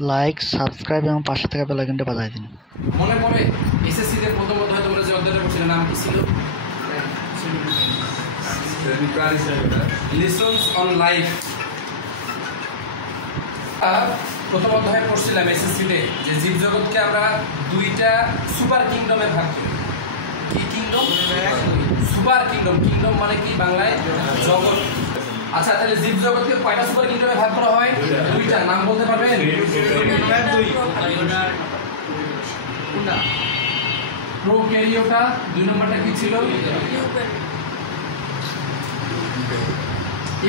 Like, subscribe এবং পাশে থাকা বেল আইকনটা বাজায় দিন। মনে পড়ে এসএসসি তে প্রথম অধ্যায় তোমরা যে অধ্যায়টা পড়ছিলে নাম কি ছিল? Lessons on life. প্রথম অধ্যায়ে পড়ছিলাম এসএসসি তে যে জীবজগৎকে আমরা দুইটা সুপার কিংডমে ভাগ করি। কি কিংডম? Super kingdom. কিংডম মানে কি বাংলায়? জগৎ। আচ্ছা, তাহলে জীবজগৎকে কয়টা সুপার কিংডমে ভাগ করা হয়? দুইটা। নাম বলতে পারবেন? প্রোক্যারিওটা, দুই নম্বরটা কি ছিল?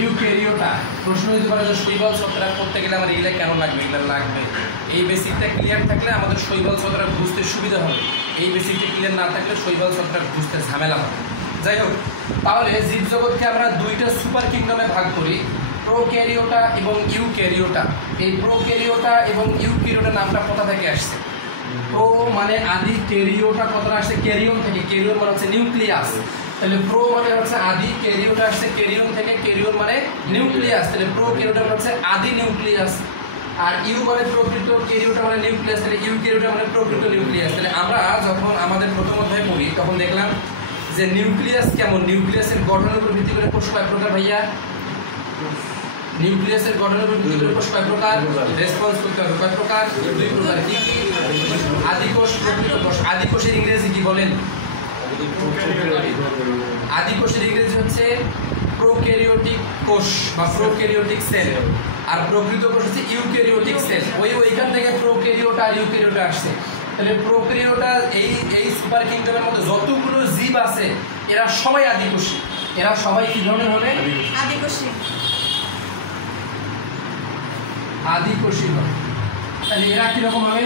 ইউক্যারিওটা। প্রশ্ন হতে পারে যে শৈবাল ছত্রাক করতে গেলে আমার এগুলা কেন লাগবে? এগুলা লাগবে। এই বেসিকটা ক্লিয়ার থাকলে আমাদের শৈবাল ছত্রাক বুঝতে সুবিধা হবে। এই বেসিকটা ক্লিয়ার না থাকলে শৈবাল ছত্রাক বুঝতে ঝামেলা হবে। যাই হোক, তাহলে জীবজগৎকে আমরা দুইটা সুপার কিংডমে ভাগ করি, প্রোক্যারিওটা এবং ইউক্যারিওটা। এই প্রোক্যারিওটা এবং ইউক্যারিওটা নামটা কোথা থেকে আসছে? প্রো মানে আদি, ক্যারিওটা কথাটা আসছে ক্যারিয়ন থেকে। ক্যারিয়ন মানে হচ্ছে নিউক্লিয়াস। তাহলে প্রো মানে হচ্ছে আদি, ক্যারিওটা আসছে ক্যারিয়ন থেকে, ক্যারিয়ন মানে নিউক্লিয়াস। তাহলে প্রোক্যারিওটা মানে হচ্ছে আদি নিউক্লিয়াস। আর ইউ মানে প্রকৃত, ক্যারিওটা মানে নিউক্লিয়াস। তাহলে ইউক্যারিওটা মানে প্রকৃত নিউক্লিয়াস। তাহলে আমরা যখন আমাদের প্রথম অধ্যায় পড়ি তখন দেখলাম যে নিউক্লিয়াস কেমন, নিউক্লিয়াসের গঠনের উপর ভিত্তি করে কোষ কয় প্রকার ভাইয়া? নিউক্লিয়াসের গঠনের উপর ভিত্তি করে কোষ কয় প্রকার? রেসপন্স করতে হবে। কয় প্রকার? দুই প্রকার। কি কি? আদি কোষ, প্রকৃত কোষ। আদি কোষের ইংরেজি কি বলেন? আদি কোষের ইংরেজি হচ্ছে প্রোক্যারিওটিক কোষ বা প্রোক্যারিওটিক সেল। আর প্রকৃত কোষ হচ্ছে ইউক্যারিওটিক সেল। ওইখান থেকে প্রোক্যারিওটা আর ইউক্যারিওটা আসছে। তাহলে প্রোক্যারিওটা এই সুপার কিংডমের মধ্যে যতগুলো জীব আছে এরা সবাই আদিকোষী। এরা সবাই কি ধরনের হবে? আদিকোষী। আদিকোষী হবে। তাহলে এরা কিরকম হবে?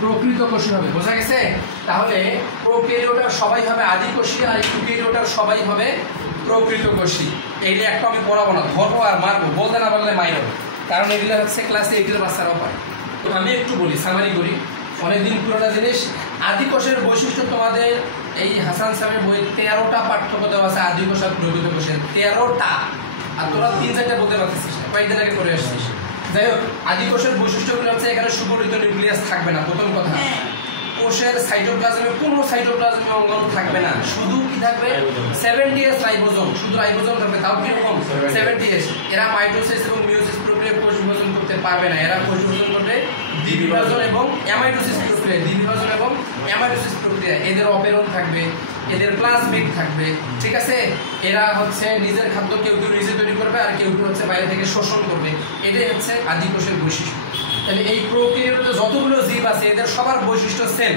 প্রকৃত কোষী হবে। বোঝা গেছে? তাহলে প্রোক্যারিওটার সবাই হবে আদিকোষী আর ইউক্যারিওটার সবাই হবে প্রকৃত কোষী। এইটা একটা আমি পড়াবো না, ধরবো আর মারবো, বলতে না পারলে মাইরো, কারণ এগুলো হচ্ছে ক্লাস 8-এর বাচ্চারাও পায়। তো আমি একটু বলি, সামারি করি, অনেকদিন পুরোনো জিনিস। আদিকোষের বৈশিষ্ট্য তোমাদের এই হাসান সাহেবের বই 13টা পাঠ্যক্রম দেওয়া আছে আদিকোষ আর প্রকৃত কোষের, 13টা। আর তোরা 3-4টা বলতে পারতেছিস না, কয়েকদিন আগে করে আসছিস। যাই হোক, আদিকোষের বৈশিষ্ট্যগুলো হচ্ছে এখানে সুগঠিত নিউক্লিয়াস থাকবে না, প্রথম কথা। কোষের সাইটোপ্লাজমে কোনো সাইটোপ্লাজমে অঙ্গাণু থাকবে না, শুধু কি থাকবে? 70S রাইবোজোম, শুধু রাইবোজোম থাকবে। তাও কিরকম? 70S। এরা মাইটোসিস এবং মিয়োসিস প্রক্রিয়া কোষ বিভাজন করতে পারবে না। এরা কোষ বিভাজন করবে দ্বিবিভাজন এবং অ্যামাইটোসিস প্রক্রিয়া। দ্বিবিভাজন এবং অ্যামাইটোসিস প্রক্রিয়া। এদের অপেরণ থাকবে, এদের প্লাজমিড থাকবে, ঠিক আছে? এরা হচ্ছে নিজের খাদ্য কেউ কেউ নিজে তৈরি করবে আর কেউ কেউ হচ্ছে বাইরে থেকে শোষণ করবে। এটাই হচ্ছে আদিকোষের বৈশিষ্ট্য। তাহলে এই প্রোক্যারিওটে যতগুলো জীব আছে এদের সবার বৈশিষ্ট্য সেম,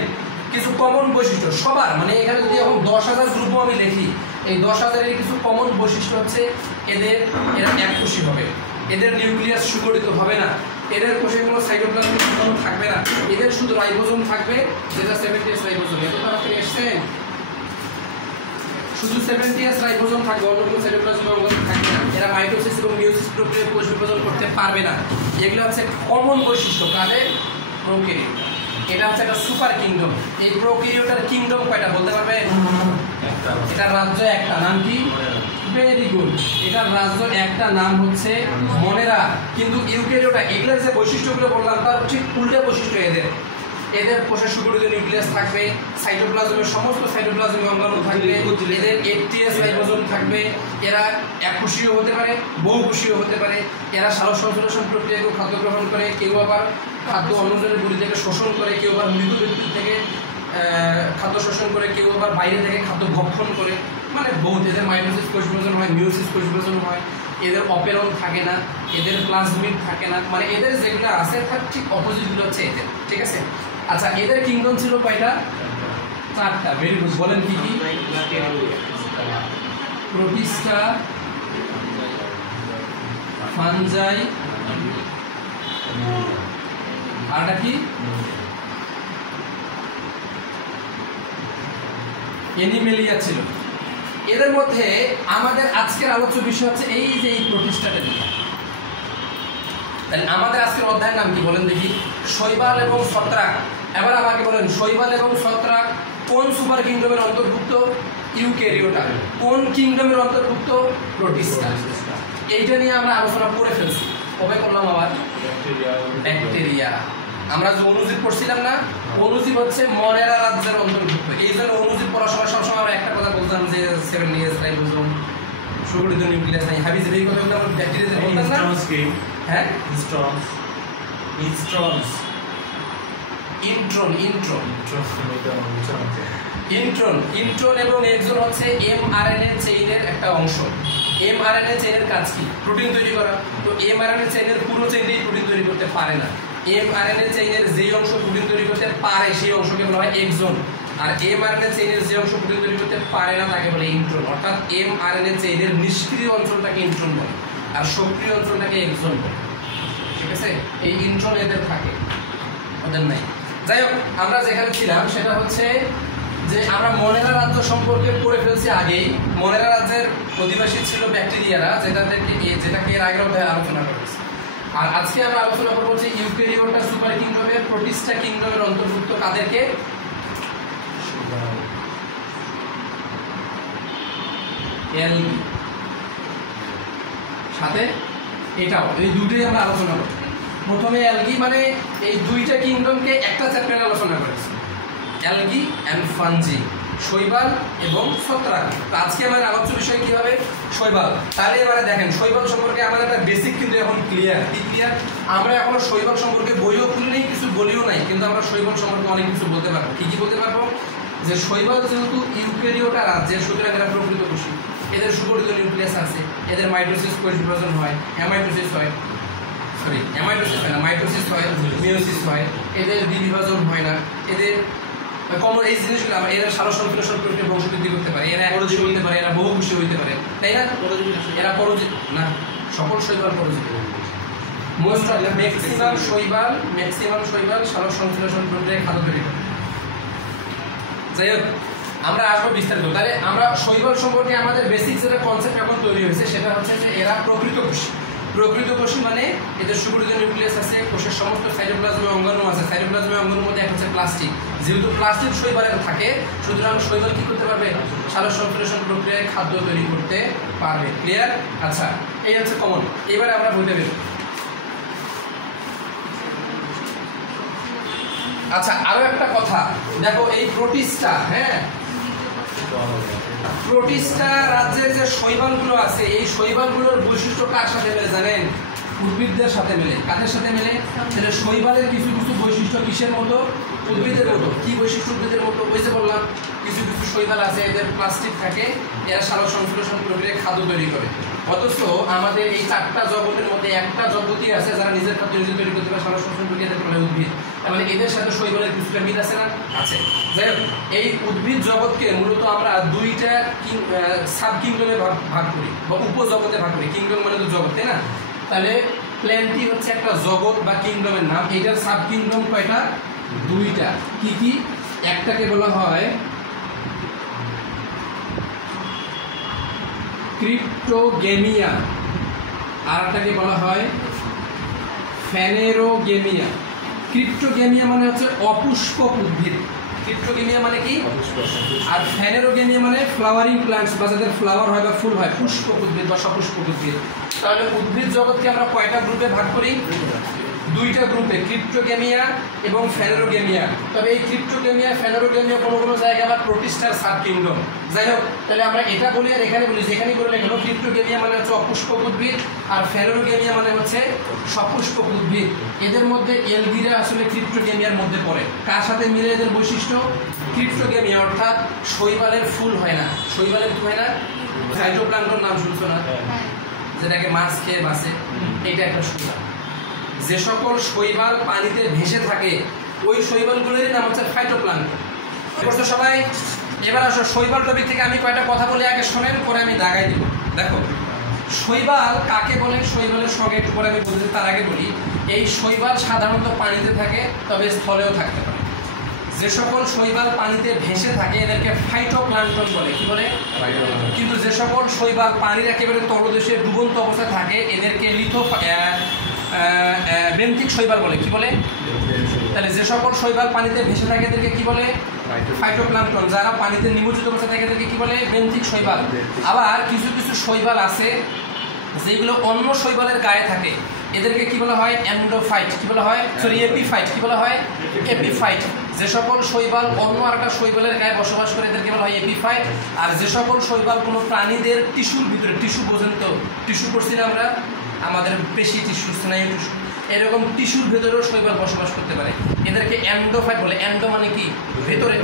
কিছু কমন বৈশিষ্ট্য সবার। মানে এখানে যদি এখন 10,000 গ্রুপ আমি লিখি, এই 10,000-এর কিছু কমন বৈশিষ্ট্য হচ্ছে এরা এককোষী হবে, এদের নিউক্লিয়াস সুগঠিত হবে না, এদের কোষে কোনো সাইটোপ্লাজমিক অঙ্গাণু থাকবে না, এদের শুধু রাইবোজোম থাকবে, যেটা 70S রাইবোজোম। এত তাড়াতাড়ি আসছেন? শুধু 70S রাইবোজোম থাকবে, অন্য কোনো সাইটোপ্লাজমিক অঙ্গাণু থাকবে না। এরা মাইটোসিস এবং মিয়োসিস প্রক্রিয়া কোষ বিভাজন করতে পারবে না। এগুলো হচ্ছে কমন বৈশিষ্ট্য কাদের? প্রোক্যারিওট। এটা হচ্ছে একটা সুপার কিংডম। এই প্রোক্যারিওটার কিংডম কয়টা বলতে পারবে? এটার রাজ্য একটা, নাম কি? Very good. এটার রাজ্য একটা, নাম হচ্ছে মনেরা। কিন্তু ইউক্যারিওটা, এগুলোর যে বৈশিষ্ট্যগুলো বললাম তার ঠিক উল্টা বৈশিষ্ট্য এদের। এদের কোষে সুগঠিত নিউক্লিয়াস থাকবে, সাইটোপ্লাজমের সমস্ত সাইটোপ্লাজমিক অঙ্গাণু থাকবে, এদের 80S রাইবোজোম থাকবে, এরা এককোষীয় হতে পারে, বহুকোষীয় হতে পারে, এরা সালোকসংশ্লেষণ প্রক্রিয়াকে খাদ্য গ্রহণ করে, কেউ আবার খাদ্য অন্যজনের বডি থেকে শোষণ করে, কেউ আবার মৃত ব্যক্তির থেকে খাদ্য শোষণ করে, কেউ আবার বাইরে থেকে খাদ্য ভক্ষণ করে, মানে বহুত। এদের মাইটোসিস কোষ বিভাজন হয়, মিয়োসিস কোষ বিভাজন হয়, এদের অপেরণ থাকে না, এদের প্লাজমিড থাকে না, মানে এদের যেগুলো আছে তার ঠিক অপোজিটগুলো হচ্ছে এদের, ঠিক আছে? আচ্ছা, এদের কিংডম ছিল কয়টা? 4টা। Very good. বলেন কি কি? প্রোটিস্টা, ফানজাই, আরটা কি? অ্যানিমেলিয়া ছিল। এদের মধ্যে আমাদের আজকের আলোচ্য বিষয় হচ্ছে এই যে এই প্রোটিস্টাটা নিয়ে। তাহলে আমাদের আজকের অধ্যায়ের নাম কি বলেন দেখি? শৈবাল এবং ছত্রাক। এবার আমাকে বলেন, শৈবাল এবং ছত্রাক কোন সুপার কিংডমের অন্তর্ভুক্ত? ইউক্যারিওটা। কোন কিংডমের অন্তর্ভুক্ত? প্রোটিস্টা। এইটা নিয়ে আমরা আলোচনা করে ফেলছি। কবে করলাম আবার? ব্যাকটেরিয়া। আমরা যে অণুজীব পড়ছিলাম না, অণুজীব হচ্ছে মনেরা রাজ্যের অন্তর্ভুক্ত। এই জন্য অণুজীব পড়ার সময় সবসময় আমরা একটা কথা বলতাম যে 7 years রাইবোজোম, সুগঠিত নিউক্লিয়াস নাই, হাবি জাবি এই কথাগুলো আমরা ব্যাকটেরিয়াতে বলতাম না। হ্যাঁ, ইন্ট্রন এবং এক্সন হচ্ছে mRNA চেইনের একটা অংশ। mRNA চেইনের কাজ কি? প্রোটিন তৈরি করা। তো mRNA চেইনের পুরো চেইনটাই প্রোটিন তৈরি করতে পারে না। mRNA চেইনের যেই অংশ প্রোটিন তৈরি করতে পারে সেই অংশকে বলা হয় এক্সন, আর mRNA চেইনের যে অংশ প্রোটিন তৈরি করতে পারে না তাকে বলে ইন্ট্রন। অর্থাৎ mRNA চেইনের নিষ্ক্রিয় অঞ্চলটাকে ইন্ট্রন বলে আর সক্রিয় অঞ্চলটাকে এক্সন বলে। ঠিক আছে, এই ইন্ট্রন এদের থাকে, ওদের নাই। যাই হোক, আমরা যেখানে ছিলাম সেটা হচ্ছে যে আমরা মনেরা রাজ্য সম্পর্কে পড়ে ফেলছি আগেই। মনেরা রাজ্যের অধিবাসী ছিল ব্যাকটেরিয়ারা, যেটাকে এর আগের অধ্যায়ে আলোচনা করেছি। আর আজকে আমরা আলোচনা করবো যে ইউক্যারিওটা সুপার কিংডমের প্রোটিস্টা কিংডমের অন্তর্ভুক্ত কাদেরকে? অ্যালগি। সাথে এটাও, এই দুটোই আমরা আলোচনা করব। প্রথমে অ্যালগি মানে এই দুইটা কিংডমকে একটা চ্যাপ্টারে আলোচনা করেছি, অ্যালগি অ্যান্ড ফাঞ্জি, শৈবাল এবং ছত্রাক। তো আজকে আমাদের আলোচ্য বিষয় কি হবে? শৈবাল। তাহলে এবারে দেখেন, শৈবাল সম্পর্কে আমাদের একটা বেসিক কিন্তু এখন ক্লিয়ার। কি ক্লিয়ার? আমরা এখনো শৈবাল সম্পর্কে বইও খুলি নেই, কিছু বলিও নাই, কিন্তু আমরা শৈবাল সম্পর্কে অনেক কিছু বলতে পারবো। কি কি বলতে পারবো? যে শৈবাল যেহেতু ইউক্যারিওটা রাজ্যের, সুতরাং এরা প্রকৃত কোষী, এদের সুগঠিত নিউক্লিয়াস আছে, এদের মাইটোসিস কোষ বিভাজন হয়, অ্যামাইটোসিস হয়, অ্যামাইটোসিস হয় না, মাইটোসিস হয়, মিওসিস হয়, এদের দ্বিবিভাজন হয় না, এদের কমন এই জিনিসগুলো আমরা এরা সালোকসংশ্লেষণ প্রক্রিয়া বংশবৃদ্ধি করতে পারে, এরা এককোষী হইতে পারে, এরা বহুকোষী হইতে পারে, তাই না? এরা পরজীবী না, সকল শৈবাল পরজীবী। মোস্ট অফ ম্যাক্সিমাম শৈবাল সালোকসংশ্লেষণ প্রক্রিয়ায় খাদ্য তৈরি করে। যাই হোক, আমরা আসবো বিস্তারিত। তাহলে আমরা শৈবাল সম্পর্কে আমাদের বেসিক যেটা কনসেপ্ট এখন তৈরি হয়েছে সেটা হচ্ছে যে এরা প্রকৃত কোষী। প্রকৃত কোষী মানে এদের সুগঠিত নিউক্লিয়াস আছে, কোষের সমস্ত সাইটোপ্লাজমে অঙ্গাণু আছে। সাইটোপ্লাজমে অঙ্গাণুর মধ্যে এক হচ্ছে প্লাস্টিক। যেহেতু প্লাস্টিক শৈবালের থাকে, সুতরাং শৈবাল কি করতে পারবে? সালোকসংশ্লেষণ প্রক্রিয়ায় খাদ্য তৈরি করতে পারবে। ক্লিয়ার? আচ্ছা, এই হচ্ছে কমন। এবারে আমরা বলতে পারি। আচ্ছা, আরো একটা কথা দেখো, এই প্রোটিস্টা, হ্যাঁ, প্রোটিস্টা রাজ্যের যে শৈবালগুলো আছে, এই শৈবালগুলোর বৈশিষ্ট্য কার সাথে মেলে জানেন? উদ্ভিদদের সাথে মেলে। কাদের সাথে মেলে? তাহলে শৈবালের কিছু কিছু বৈশিষ্ট্য কিসের মতো? উদ্ভিদের মতো। কি বৈশিষ্ট্য উদ্ভিদের মতো? ওই যে বললাম, কিছু কিছু শৈবাল আছে, এদের প্লাস্টিক থাকে, এরা সালোকসংশ্লেষণ প্রক্রিয়ায় খাদ্য তৈরি করে। অথচ আমাদের এই 4টা জগতের মধ্যে একটা জগতই আছে যারা নিজের খাদ্য নিজে তৈরি করতে পারে, সালোকসংশ্লেষণ প্রক্রিয়া থেকে উদ্ভিদ। তার মানে এদের সাথে শৈবালের কিছুটা মিল আছে না? আছে। যাই হোক, এই উদ্ভিদ জগৎকে মূলত আমরা দুইটা সাব কিংডমে ভাগ করি বা উপজগতে ভাগ করি। কিংডম মানে তো জগৎ, তাই না? তাহলে প্ল্যান্টই হচ্ছে একটা জগৎ বা কিংডমের নাম। এইটার সাব কিংডম কয়টা? দুইটা। কি কি? একটাকে বলা হয় ক্রিপ্টোগেমিয়া, আর একটাকে বলা হয় ফ্যানেরোগেমিয়া। ক্রিপ্টোগেমিয়া মানে হচ্ছে অপুষ্পক উদ্ভিদ। ক্রিপ্টোগেমিয়া মানে কি? আর ফ্যানেরোগেমিয়া মানে ফ্লাওয়ারিং প্ল্যান্টস, বা যাদের ফ্লাওয়ার হয় বা ফুল হয়, পুষ্পক উদ্ভিদ বা সপুষ্পক উদ্ভিদ। তাহলে উদ্ভিদ জগৎকে আমরা কয়টা গ্রুপে ভাগ করি? দুইটা গ্রুপে, ক্রিপ্টোগেমিয়া এবং ফ্যানেরোগেমিয়া। তবে এই ক্রিপ্টোগেমিয়া ফ্যানেরোগেমিয়া কোনো কোনো জায়গায় আবার প্রোটিস্টার সাব কিংডম। যাই হোক, তাহলে আমরা এটা বলি আর এখানে বলি, যেখানে বলে লেখানো ক্রিপ্টোগেমিয়া মানে হচ্ছে অপুষ্পক উদ্ভিদ আর ফ্যানেরোগেমিয়া মানে হচ্ছে সপুষ্পক উদ্ভিদ। এদের মধ্যে এলগিরা আসলে ক্রিপ্টোগেমিয়ার মধ্যে পড়ে। কার সাথে মিলে এদের বৈশিষ্ট্য? ক্রিপ্টোগেমিয়া, অর্থাৎ শৈবালের ফুল হয় না। শৈবালের কি হয় না? ফাইটোপ্লাঙ্কটন নাম শুনছো না? যেটাকে মাছ খেয়ে বাঁচে, এটা একটা শৈবাল। যে সকল শৈবাল পানিতে ভেসে থাকে ওই শৈবালগুলোরই নাম হচ্ছে ফাইটোপ্লাঙ্কটন। বুঝছো সবাই? এবার আসো শৈবাল টপিক থেকে আমি কয়টা কথা বলে আগে শোনেন, পরে আমি দাগাই দিব। দেখো, শৈবাল কাকে বলে? শৈবালের সঙ্গে একটু পরে আমি বলতে, তার আগে বলি, এই শৈবাল সাধারণত পানিতে থাকে, তবে স্থলেও থাকতে পারে। যে সকল শৈবাল পানিতে ভেসে থাকে এদেরকে ফাইটোপ্লাঙ্কটন বলে। কি বলে? কিন্তু যে সকল শৈবাল পানির একেবারে তলদেশে ডুবন্ত অবস্থায় থাকে এদেরকে বেন্থিক শৈবাল বলে। কি বলে? তাহলে যে সকল শৈবাল পানিতে ভেসে থাকে এদেরকে কি বলে? ফাইটোপ্লাঙ্কটন। যারা পানিতে নিমজ্জিত অবস্থায় থাকে এদেরকে কি বলে? বেন্থিক শৈবাল। আবার কিছু কিছু শৈবাল আছে, যারা পানিতে নিমজ্জিত অবস্থায় থাকে এদেরকে কি বলে? যেগুলো অন্য শৈবালের গায়ে থাকে এদেরকে কি বলা হয়? এন্ডোফাইট। কি বলা হয়? Sorry, epiphyte. কি বলা হয়? এপিফাইট। যে সকল শৈবাল অন্য আরেকটা শৈবালের গায়ে বসবাস করে এদেরকে বলা হয় এপিফাইট। আর যে সকল শৈবাল কোনো প্রাণীদের টিস্যুর ভিতরে, টিস্যু বোঝেন তো, টিস্যু করছি না আমরা, আমাদের পেশি টিস্যু, স্নায়ু টিস্যু, এরকম টিস্যুর ভেতরেও শৈবাল বসবাস করতে পারে, এদেরকে এন্ডোফাইট বলে। এন্ডো মানে কি? ভেতরে।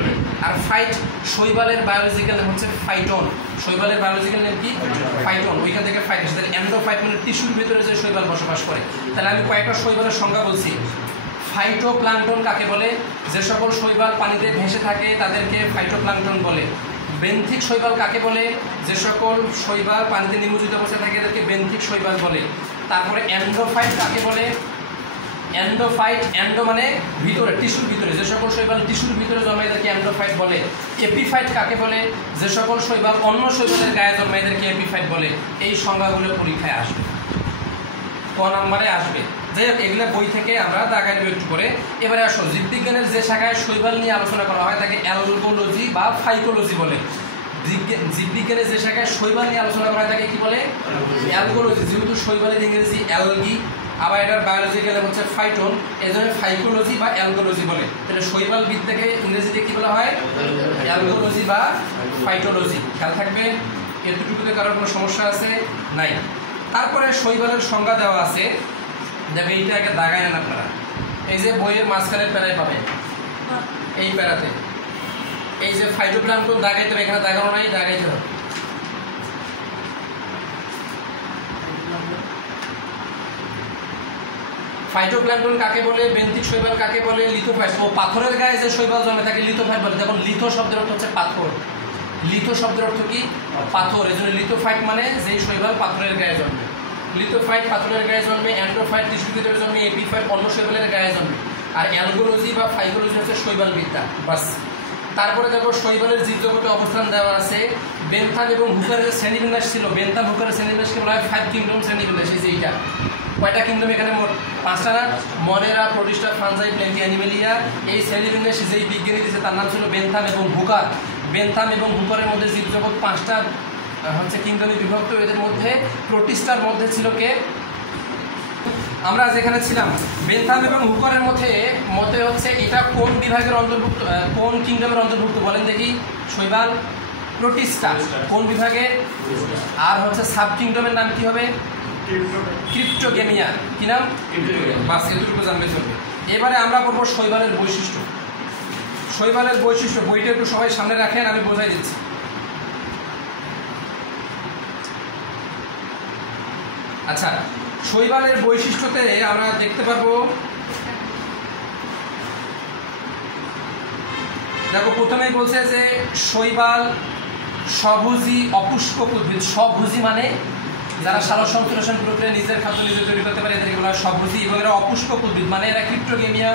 আর ফাইট, শৈবালের বায়োলজিক্যাল নাম হচ্ছে ফাইটন। শৈবালের বায়োলজিক্যাল নাম কি? ফাইটন। ওইখান থেকে ফাইট এসেছে। এন্ডোফাইট মানে টিস্যুর ভেতরে যে শৈবাল বসবাস করে। তাহলে আমি কয়েকটা শৈবালের সংজ্ঞা বলছি। ফাইটোপ্লাঙ্কটন কাকে বলে? যে সকল শৈবাল পানিতে ভেসে থাকে তাদেরকে ফাইটোপ্লাঙ্কটন বলে। বেন্থিক শৈবাল কাকে বলে? যে সকল শৈবাল পানিতে নিমজ্জিত অবস্থায় থাকে এদেরকে বেন্থিক শৈবাল বলে। তারপরে এন্ডোফাইট কাকে বলে? এন্ডোফাইট, এন্ডো মানে ভিতরে, টিস্যুর ভিতরে, যে সকল শৈবাল টিস্যুর ভিতরে জন্মায় এদেরকে এন্ডোফাইট বলে। এপিফাইট কাকে বলে? যে সকল শৈবাল অন্য শৈবালের গায়ে জন্মায় এদেরকে এপিফাইট বলে। এই সংজ্ঞাগুলো পরীক্ষায় আসবে, ক নম্বরে আসবে। যাই হোক, এগুলো বই থেকে আমরা দাগাই নেব একটু করে। এবারে আসো, জীববিজ্ঞানের যে শাখায় শৈবাল নিয়ে আলোচনা করা হয় তাকে অ্যালগোলজি বা ফাইকোলজি বলে। জীববিজ্ঞানের যে শাখায় শৈবাল নিয়ে আলোচনা করা হয় তাকে কি বলে? অ্যালগোলজি। যেহেতু শৈবালের ইংরেজি অ্যালগি, আবার এটার বায়োলজিক্যাল হচ্ছে ফাইটন, এই জন্য ফাইকোলজি বা অ্যালগোলজি বলে। তাহলে শৈবাল বিদ্যাকে ইংরেজিতে কি বলা হয়? অ্যালগোলজি বা ফাইটোলজি। খেয়াল থাকবে, এতটুকুতে কারোর কোনো সমস্যা আছে? নাই। তারপরে শৈবালের সংজ্ঞা দেওয়া আছে, দেখবে এইটা আগে দাগায় নেন আপনারা। এই যে বইয়ের মাঝখানের প্যারায় পাবেন, এই প্যারাতে এই যে ফাইটোপ্লাঙ্কটন দাগাইতে হবে, এখানে দাগানো নাই, দাগাইতে হবে। ফাইটোপ্লাঙ্কটন কাকে বলে? বেন্থিক শৈবাল কাকে বলে? লিথোফাইট। ও পাথরের গায়ে যে শৈবাল জন্মে তাকে লিথোফাইট বলে। যেমন লিথো শব্দের অর্থ হচ্ছে পাথর, লিথো শব্দের অর্থ কি? পাথর। এই জন্য লিথোফাইট মানে যেই শৈবাল পাথরের গায়ে জন্মে। লিথোফাইট পাথরের গায়ে জন্মে, এন্ডোফাইট টিস্যুর ভিতরে জন্মে, এপিফাইট অন্য শৈবালের গায়ে জন্মে। আর অ্যালগোলজি বা ফাইকোলজি হচ্ছে শৈবাল বিদ্যা, বাস। তারপরে দেখো শৈবালের জীবজগতে অবস্থান দেওয়া আছে। বেন্থাম এবং হুকারের শ্রেণীবিন্যাস ছিল। বেন্থাম হুকারের শ্রেণীবিন্যাসকে বলা হয় 5 কিংডম শ্রেণীবিন্যাস। এই যে এইটা কয়টা কিংডম? এখানে মোট 5টা না? মনেরা, প্রোটিস্টা, ফানজাই, প্ল্যান্টি, অ্যানিমেলিয়া। এই শ্রেণীবিন্যাস যেই বিজ্ঞানী দিয়েছে তার নাম ছিল বেন্থাম এবং হুকার। বেন্থাম এবং হুকারের মধ্যে জীবজগৎ 5টা হচ্ছে কিংডমে বিভক্ত। এদের মধ্যে প্রোটিস্টার মধ্যে ছিল কে? আমরা যেখানে ছিলাম বেন্থাম এবং হুকারের মতে হচ্ছে এটা কোন বিভাগের অন্তর্ভুক্ত, কোন কিংডমের অন্তর্ভুক্ত বলেন দেখি? শৈবাল, প্রোটিস্টা। কোন বিভাগে? আর হচ্ছে সাব কিংডমের নাম কি হবে? ক্রিপ্টোগেমিয়া। কি নাম? বাস, এতটুকু জানলে চলবে। এবারে আমরা করবো শৈবালের বৈশিষ্ট্য। শৈবালের বৈশিষ্ট্য বইটা একটু সবাই সামনে রাখেন, আমি বোঝাই দিচ্ছি। আচ্ছা, শৈবালের বৈশিষ্ট্যতে আমরা দেখতে পারবো, দেখো প্রথমেই বলছে যে শৈবাল স্বভোজী অপুষ্পক উদ্ভিদ। স্বভোজী মানে যারা সালোক সংশ্লেষণ প্রক্রিয়া নিজের খাদ্য নিজে তৈরি করতে পারে এদেরকে বলা হয় স্বভোজী। এবং এরা অপুষ্পক উদ্ভিদ মানে এরা ক্রিপ্টোগেমিয়া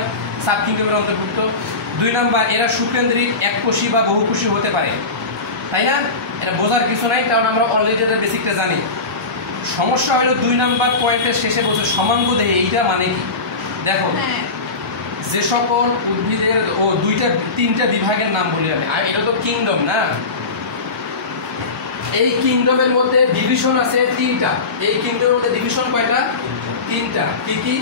সাব কিংডমের অন্তর্ভুক্ত। 2 নম্বর, এরা সুকেন্দ্রিক, এককোষী বা বহুকোষী হতে পারে, তাই না? এটা বোঝার কিছু নাই, কারণ আমরা অলরেডি এটার বেসিকটা জানি। সমস্যা হলো 2 নম্বর পয়েন্টের শেষে বলছে সমাঙ্গদেহী। এইটা মানে কি? দেখো, যে সকল উদ্ভিদের 3টা বিভাগের নাম বলি আমি, আর এটা তো কিংডম না। এই কিংডমের মধ্যে ডিভিশন আছে 3টা। এই কিংডমের মধ্যে ডিভিশন কয়টা? 3টা। কি কি?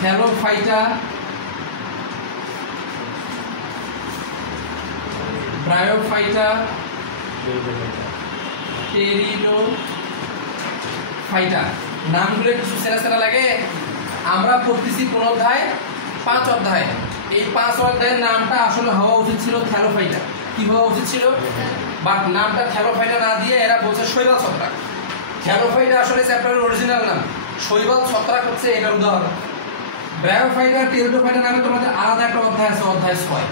Thallophyta, bryophyta, pteridophyta. নামগুলো কিছু চেনা লাগে। আমরা পড়তেছি কোন অধ্যায়? 5 অধ্যায়। এই 5 অধ্যায়ের নামটা আসলে হওয়া উচিত ছিল থ্যালোফাইটা। কি হওয়া উচিত ছিল? বাট নামটা থ্যালোফাইটা না দিয়ে এরা বলছে শৈবাল ছত্রাক। থ্যালোফাইটা আসলে চ্যাপ্টারের অরিজিনাল নাম। শৈবাল ছত্রাক হচ্ছে এটার উদাহরণ। ব্রায়োফাইটা, টেরিডোফাইটা নামে তোমাদের আলাদা একটা অধ্যায় আছে, অধ্যায় 6।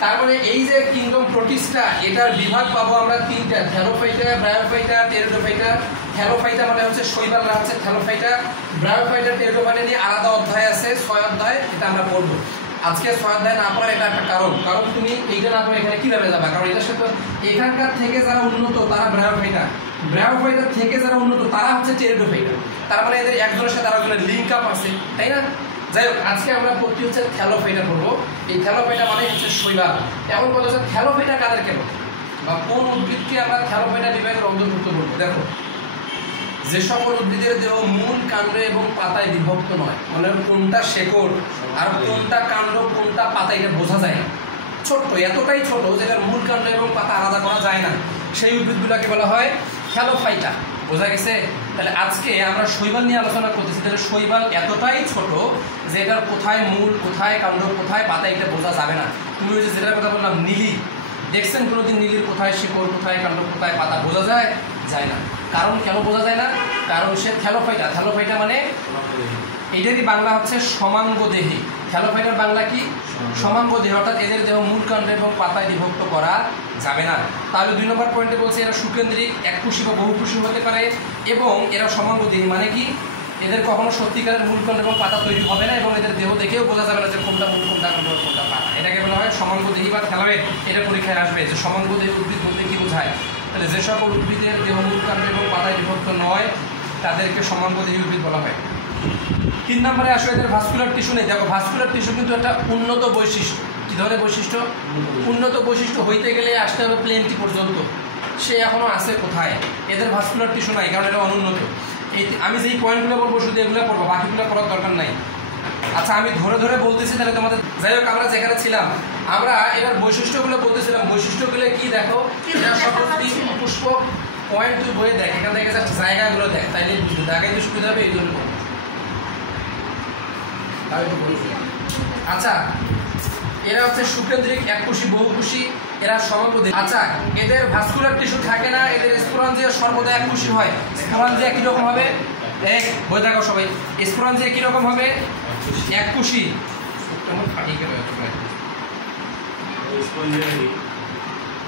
তার মানে এই যে কিংডম প্রোটিস্টা, এটার বিভাগ পাবো আমরা 3টা: থ্যালোফাইটা, ব্রায়োফাইটা, টেরিডোফাইটা। থ্যালোফাইটা মানে হচ্ছে শৈবালরা হচ্ছে থ্যালোফাইটা। ব্রায়োফাইটা, টেরিডোফাইটা নিয়ে আলাদা অধ্যায় আছে, 6 অধ্যায়। এটা আমরা পড়বো আজকে। 6 অধ্যায় না পড়ার এটা একটা কারণ তুমি এইটা না পড়ে এখানে কিভাবে যাবে? কারণ এটার সাথে এখানকার থেকে যারা উন্নত তারা ব্রায়োফাইটা, ব্রায়োফাইটার থেকে যারা উন্নত তারা হচ্ছে টেরিডোফাইটা। তার মানে এদের একজনের সাথে আরেকজনের লিঙ্ক আপ আছে, তাই না? যাই হোক, আজকে আমরা পড়তে হচ্ছে থ্যালোফাইটা পড়বো। এই থ্যালোফাইটা মানে হচ্ছে শৈবাল। এখন বলা হচ্ছে থ্যালোফাইটা কাদেরকে বলে বা কোন উদ্ভিদকে আমরা থ্যালোফাইটা বিভাগের অন্তর্ভুক্ত করবো। দেখো, যে সকল উদ্ভিদের দেহ মূল, কাণ্ড এবং পাতায় বিভক্ত নয়, মানে কোনটা শেকড় আর কোনটা কাণ্ড কোনটা পাতা এটা বোঝা যায় না, ছোট্ট এতটাই ছোট যেটার মূল, কাণ্ড এবং পাতা আলাদা করা যায় না, সেই উদ্ভিদগুলোকে বলা হয় থ্যালোফাইটা। বোঝা গেছে? তাহলে আজকে আমরা শৈবাল নিয়ে আলোচনা করতেছি। তাহলে শৈবাল এতটাই ছোট যে এটার কোথায় মূল, কোথায় কাণ্ড, কোথায় পাতা এটা বোঝা যাবে না। তুমি ওই যে যেটার কথা বললাম নীলি, দেখছেন কোনোদিন নীলির কোথায় শিকড়, কোথায় কাণ্ড, কোথায় পাতা বোঝা যায়? যায় না। কারণ কেন বোঝা যায় না? কারণ সে থ্যালোফাইটা। থ্যালোফাইটা মানে এটারই বাংলা হচ্ছে সমাঙ্গদেহী। থ্যালোফাইটার বাংলা কি? সমাঙ্গদেহী, অর্থাৎ এদের দেহ মূল, কাণ্ড এবং পাতায় বিভক্ত করা যাবে না। তাহলে 2 নম্বর পয়েন্টে বলছে এরা সুকেন্দ্রিক, এককোষী বা বহুকোষী হতে পারে এবং এরা সমাঙ্গদেহী, মানে কি এদের কখনো সত্যিকারের মূল, কাণ্ড এবং পাতা তৈরি হবে না এবং এদের দেহ দেখেও বোঝা যাবে না যে কোনটা মূল, কোনটা কাণ্ড, কোনটা পাতা। এটাকে বলা হয় সমাঙ্গদেহী বা থ্যালোয়েড। এটা পরীক্ষায় আসবে যে সমাঙ্গদেহী উদ্ভিদ বলতে কি বোঝায়। তাহলে যে সকল উদ্ভিদের দেহ মূল, কাণ্ড এবং পাতায় বিভক্ত নয় তাদেরকে সমাঙ্গদেহী উদ্ভিদ বলা হয়। 3 নম্বরে আসলে এদের ভাস্কুলার টিস্যু নেই। দেখো, ভাস্কুলার টিস্যু কিন্তু একটা উন্নত বৈশিষ্ট্য। কি ধরনের বৈশিষ্ট্য? উন্নত বৈশিষ্ট্য হইতে গেলে আসতে হবে প্লেনটি পর্যন্ত। সে এখনো আছে কোথায়? এদের ভাস্কুলার টিস্যু নাই, কারণ এটা অনুন্নত। এই আমি যেই পয়েন্টগুলো বলবো শুধু এগুলো পড়বো, বাকিগুলো পড়ার দরকার নাই। আচ্ছা, আমি ধরে ধরে বলতেছি তাহলে তোমাদের। যাই হোক, আমরা যেখানে ছিলাম আমরা এটার বৈশিষ্ট্যগুলো বলতেছিলাম। বৈশিষ্ট্যগুলো কি দেখো, এরা সকল পুষ্পক পয়েন্ট তুই বইয়ে দেখ, এখান থেকে জাস্ট জায়গাগুলো দেখ, তাইলে বুঝতে জায়গায় সুবিধা হবে এই জন্য। আচ্ছা, এরা হচ্ছে সুকেন্দ্রিক, এককোষী, বহুকোষী, এরা সমাঙ্গদেহী। আচ্ছা, এদের ভাস্কুলার টিস্যু থাকে না, এদের স্পোরাঞ্জিয়া সর্বদা এককোষী হয়। স্পোরাঞ্জিয়া কি রকম হবে? এক বই দেখো সবাই, স্পোরাঞ্জিয়া কি রকম হবে? এককোষী।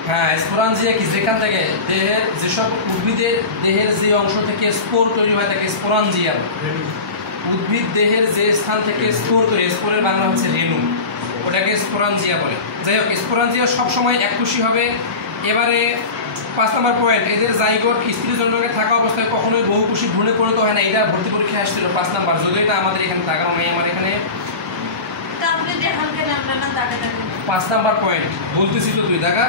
হ্যাঁ, স্পোরাঞ্জিয়া কি? যেখান থেকে দেহের যেসব উদ্ভিদের দেহের যে অংশ থেকে স্পোর তৈরি হয় তাকে স্পোরাঞ্জিয়া। উদ্ভিদ দেহের যে স্থান থেকে স্পোর তৈরি, স্পোরের বাংলা হচ্ছে রেণু, ওটাকে স্পোরাঞ্জিয়া বলে। যাই হোক, স্পোরাঞ্জিয়া সবসময় এককোষী হবে। এবারে 5 নম্বর পয়েন্ট, এদের জাইগোট স্ত্রী জন্মকে থাকা অবস্থায় কখনোই বহুকোষী ভ্রূণে পরিণত হয় না। এটা ভর্তি পরীক্ষায় আসছিল 5 নম্বর, যদিও এটা আমাদের এখানে তাকানো নেই। আমার এখানে 5 নম্বর পয়েন্ট বলতেছি তো, তুই দেখা,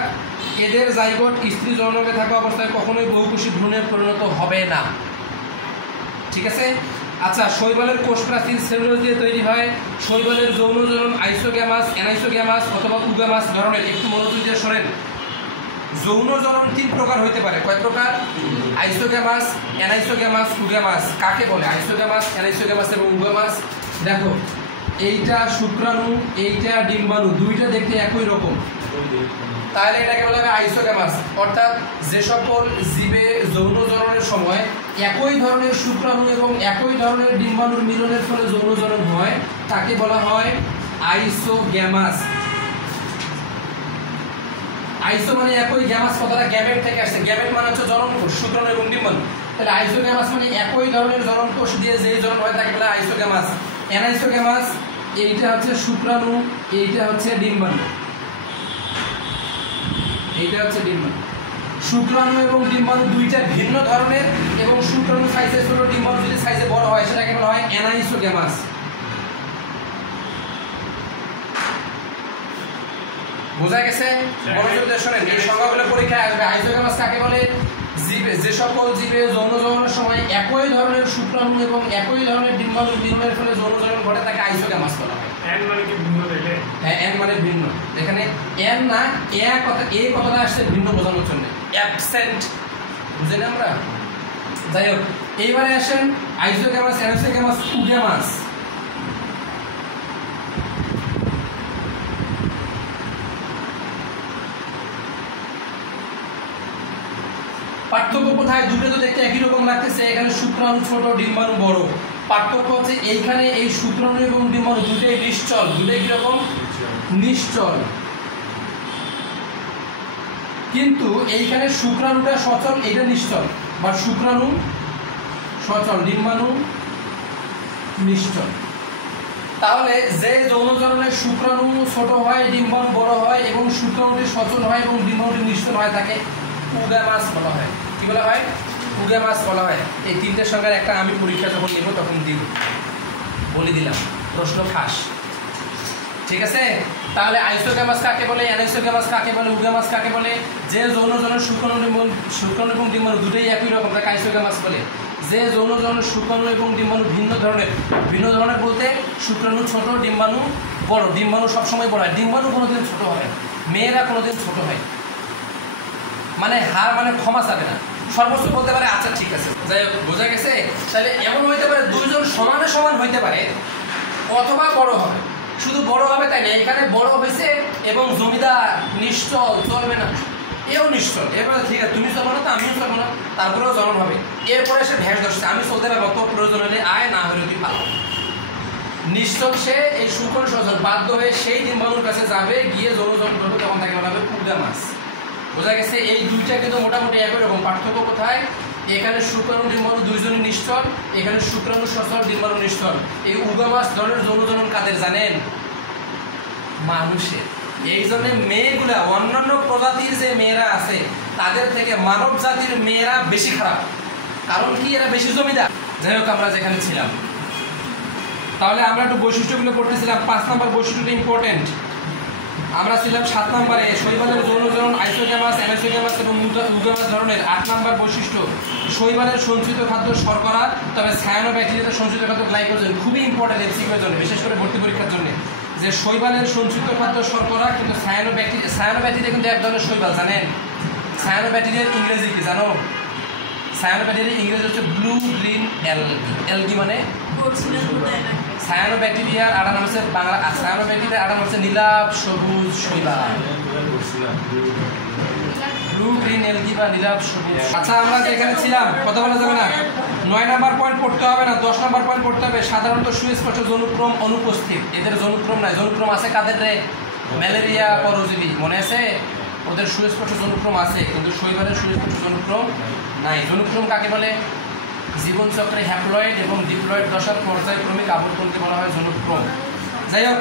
এদের জাইগোট স্ত্রী জন্মকে থাকা অবস্থায় কখনোই বহুকোষী ভ্রূণে পরিণত হবে না। ঠিক আছে? আচ্ছা, শৈবালের কোষ প্রাচীর সেলুলোজ দিয়ে তৈরি হয়। শৈবালের যৌন জনন আইসোগ্যামাস, অ্যানাইসোগ্যামাস অথবা উগামাস ধরনের। একটু মনোযোগ দিয়ে শোনেন, যৌন জনন 3 প্রকার হইতে পারে। কয় প্রকার? আইসোগ্যামাস, অ্যানাইসোগ্যামাস, উগামাস। কাকে বলে আইসোগ্যামাস, অ্যানাইসোগ্যামাস এবং উগামাস? দেখো, এইটা শুক্রাণু, এইটা ডিম্বাণু, দুইটা দেখতে একই রকম, তাহলে এটাকে বলা হবে আইসোগ্যামাস। অর্থাৎ যে সকল জীবে যৌন জননের সময় একই ধরনের শুক্রাণু এবং একই ধরনের ডিম্বাণুর মিলনের ফলে যৌন জনন হয় তাকে বলা হয় আইসোগ্যামাস। আইসো মানে একই, গ্যামাস কথাটা গ্যামেট থেকে আসছে। গ্যামেট মানে হচ্ছে জনন কোষ, শুক্রাণু এবং ডিম্বাণু। তাহলে আইসোগ্যামাস মানে একই ধরনের জনন কোষ দিয়ে যেই জনন হয় তাকে বলা হয় আইসোগ্যামাস। অ্যানাইসোগ্যামাস, এইটা হচ্ছে শুক্রাণু, এইটা হচ্ছে ডিম্বাণু, এইটা হচ্ছে ডিম্বাণু। শুক্রাণু এবং ডিম্বাণু দুইটা ভিন্ন ধরনের এবং শুক্রাণু সাইজে ছোট, ডিম্বাণু যদি সাইজে বড় হয় সেটাকে বলা হয় অ্যানাইসোগ্যামাস। বোঝা গেছে? মনোযোগ দিয়ে শোনেন, এই সংজ্ঞাগুলো পরীক্ষায় আসবে। আইসোগ্যামাস কাকে বলে? জীবে, যে সকল জীবে যৌন জননের সময় একই ধরনের শুক্রাণু এবং একই ধরনের ডিম্বাণুর মিলনের ফলে যৌন জনন ঘটে তাকে আইসোগ্যামাস বলা হয়। এন মানে কি ভিন্ন দেখলে? হ্যাঁ, এন মানে ভিন্ন। এখানে এন না, এই কথাটা আসছে ভিন্ন বোঝানোর জন্য, অ্যাবসেন্ট, বুঝলেন আমরা? যাই হোক, এইবারে আসেন আইসোগ্যামাস, অ্যানাইসোগ্যামাস, উগামাস। পার্থক্য কোথায়? দুটো তো দেখতে একই রকম লাগতেছে, এখানে শুক্রাণু ছোট, ডিম্বাণু বড়। পার্থক্য হচ্ছে এইখানে এই শুক্রাণু এবং ডিম্বাণু দুটোই নিশ্চল। দুটোই কিরকম? নিশ্চল। কিন্তু এইখানে শুক্রাণুটা সচল, এইটা নিশ্চল। বা শুক্রাণু সচল, ডিম্বাণু নিশ্চল। তাহলে যে যৌন জননের শুক্রাণু ছোট হয়, ডিম্বাণু বড় হয় এবং শুক্রাণুটি সচল হয় এবং ডিম্বাণুটি নিশ্চল হয় তাকে উগামাস বলা হয়। কি বলা হয়? উগামাস বলা হয়। এই 3টে সংখ্যার একটা আমি পরীক্ষা যখন নেব তখন দিব, বলে দিলাম। প্রশ্ন ফাঁস। ঠিক আছে, তাহলে আইসোগ্যামাস কাকে বলে, অ্যানাইসোগ্যামাস কাকে বলে, উগ্যামাস কাকে বলে? যে যৌন জনের শুক্রাণু এবং ডিম্বাণু দুটোই একই রকম তাকে আইসোগ্যামাস বলে। যে যৌন জনের শুক্রাণু এবং ডিম্বাণু ভিন্ন ধরনের বলতে শুক্রাণু ছোট, ডিম্বাণু বড়। ডিম্বাণু সবসময় বড় হয়, ডিম্বাণু কোনোদিন ছোট হয়, মেয়েরা কোনোদিন ছোট হয়, মানে হার মানে ক্ষমা চাবে না, সর্বোচ্চ বলতে পারে আচ্ছা ঠিক আছে। যাই হোক, বোঝা গেছে? তাহলে এমন হইতে পারে দুইজন সমানে সমান হইতে পারে অথবা বড় হবে। শুধু বড় হবে তাই না, এখানে বড় হয়েছে এবং জমিদার নিশ্চল, চলবে না, এও নিশ্চল। এরপরে ঠিক আছে, তুমি চলবো না তো আমিও চলবো না, তারপরেও জনম হবে। এরপরে সে ভেস ধরছে, আমি চলতে পারবো, তো প্রয়োজন হলে আয়, না হলে তুই পালো। নিশ্চল সে এই শুক্রাণু সহযোগ বাধ্য হয়ে সেই ডিম্বাণুর কাছে যাবে, গিয়ে যৌন জন্ম করবে, তখন তাকে বলা হবে উগ্যামাস। বোঝা গেছে? এই দুইটা কিন্তু মোটামুটি একই রকম। পার্থক্য কোথায়? এখানে শুক্রাণু ডিম্বাণু দুইজনই নিশ্চল, এখানে শুক্রাণু সচল, ডিম্বাণু নিশ্চল। এই উগ্যামাস ধরনের যৌন জনন কাদের জানেন? মানুষের। এই জন্য মেয়েগুলা অন্যান্য প্রজাতির যে মেয়েরা আছে তাদের থেকে মানব জাতির মেয়েরা বেশি খারাপ। কারণ কি? এরা বেশি জমিদার। যাই হোক, আমরা যেখানে ছিলাম, তাহলে আমরা একটু বৈশিষ্ট্যগুলো পড়তেছিলাম। 5 নম্বর বৈশিষ্ট্যটা ইম্পর্টেন্ট। আমরা ছিলাম 7 নম্বরে শৈবালের যৌন জনন আইসোগ্যামাস, অ্যানাইসোগ্যামাস এবং উগ্যামাস ধরনের। 8 নম্বর বৈশিষ্ট্য শৈবালের সঞ্চিত খাদ্য শর্করা, তবে সায়ানোব্যাকটেরিয়াতে সঞ্চিত খাদ্য গ্লাইকোজেন। খুবই ইম্পর্টেন্ট এমসিকিউর জন্য, বিশেষ করে ভর্তি পরীক্ষার জন্য, যে শৈবালের সঞ্চিত খাদ্য শর্করা, কিন্তু সায়ানোব্যাকটেরিয়া কিন্তু এক ধরনের শৈবাল, জানেন? সায়ানোব্যাকটেরিয়ার ইংরেজি কি জানো? সায়ানোব্যাকটেরিয়ার ইংরেজি হচ্ছে ব্লু গ্রিন অ্যালগি। অ্যালগি মানে সায়ানোব্যাকটেরিয়ার আড়া নাম হচ্ছে বাংলা, সায়ানোব্যাকটেরিয়ার আড়া নাম হচ্ছে নীলাভ সবুজ শৈবাল, ব্লু গ্রিন অ্যালগি বা নীলাভ সবুজ। আচ্ছা, আমরা যেখানে ছিলাম কথা বলা যাবে না। 9 নম্বর পয়েন্ট পড়তে হবে না, 10 নম্বর পয়েন্ট পড়তে হবে। সাধারণত সুস্পষ্ট যৌনক্রম অনুপস্থিত। এদের যৌনক্রম নাই। যৌনক্রম আছে কাদের রে? ম্যালেরিয়া পরজীবী, মনে আছে? ওদের সুস্পষ্ট যৌনক্রম আছে, কিন্তু শৈবালের সুস্পষ্ট যৌনক্রম নাই। যৌনক্রম কাকে বলে? জীবনচক্রে হ্যাপ্লয়েড এবং ডিপ্লয়েড দশার পর্যায়ক্রমিক আবর্তনকে বলা হয় যৌনক্রম। যাই হোক,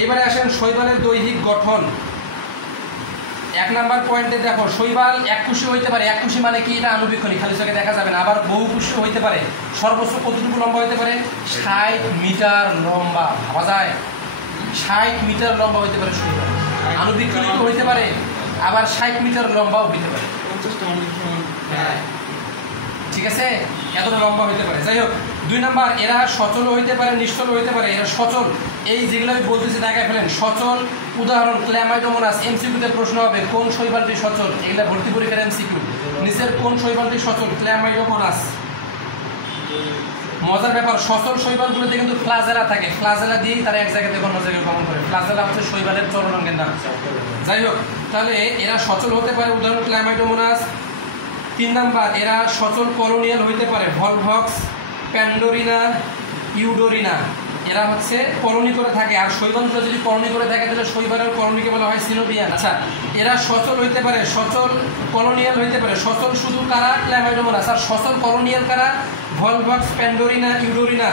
এইবারে আসেন শৈবালের দৈহিক গঠন। 1 নম্বর পয়েন্টে দেখো, শৈবাল এককোষী হইতে পারে। এককোষী মানে কি? এটা আণুবীক্ষণিক, খালি চোখে দেখা যাবে না। আবার বহুকোষী হইতে পারে। সর্বোচ্চ কতটুকু লম্বা হইতে পারে? 60 মিটার লম্বা। ভাবা যায়? 60 মিটার লম্বা হইতে পারে শৈবাল। আণুবীক্ষণিক হইতে পারে, আবার 60 মিটার লম্বাও হইতে পারে। হ্যাঁ, ঠিক আছে, এতটা লম্বা হইতে পারে। যাই হোক, 2 নম্বর, এরা সচল হইতে পারে, নিশ্চল হইতে পারে। এরা সচল, এই যেগুলো আমি বলতেছি দেখায় ফেলেন। সচল উদাহরণ ক্ল্যামাইডোমোনাস। এমসিকিউতে প্রশ্ন হবে কোন শৈবালটি সচল, এগুলা ভর্তি পরীক্ষার এমসিকিউ। নিচের কোন শৈবালটি সচল? ক্ল্যামাইডোমোনাস। মজার ব্যাপার, সচল শৈবালগুলোতে কিন্তু ফ্লাজেলা থাকে। ফ্লাজেলা দিয়েই তারা এক জায়গা থেকে অন্য জায়গায় গমন করে। ফ্লাজেলা হচ্ছে শৈবালের চলনাঙ্গের নাম। যাই হোক, তাহলে এরা সচল হতে পারে, উদাহরণ ক্ল্যামাইডোমোনাস। 3 নম্বর, এরা সচল কলোনিয়াল হইতে পারে। ভলভক্স, প্যান্ডোরিনা, ইউডোরিনা। এরা হচ্ছে কলোনি করে থাকে। আর শৈবালগুলো যদি কলোনি করে থাকে তাহলে শৈবালের কলোনিকে বলা হয় সিনোবিয়ান। আচ্ছা, এরা সচল হইতে পারে, সচল কলোনিয়াল হইতে পারে। সচল শুধু কারা? ক্ল্যামাইডোমোনাস। আর সচল কলোনিয়াল কারা? ভলভক্স, প্যান্ডোরিনা, ইউডোরিনা।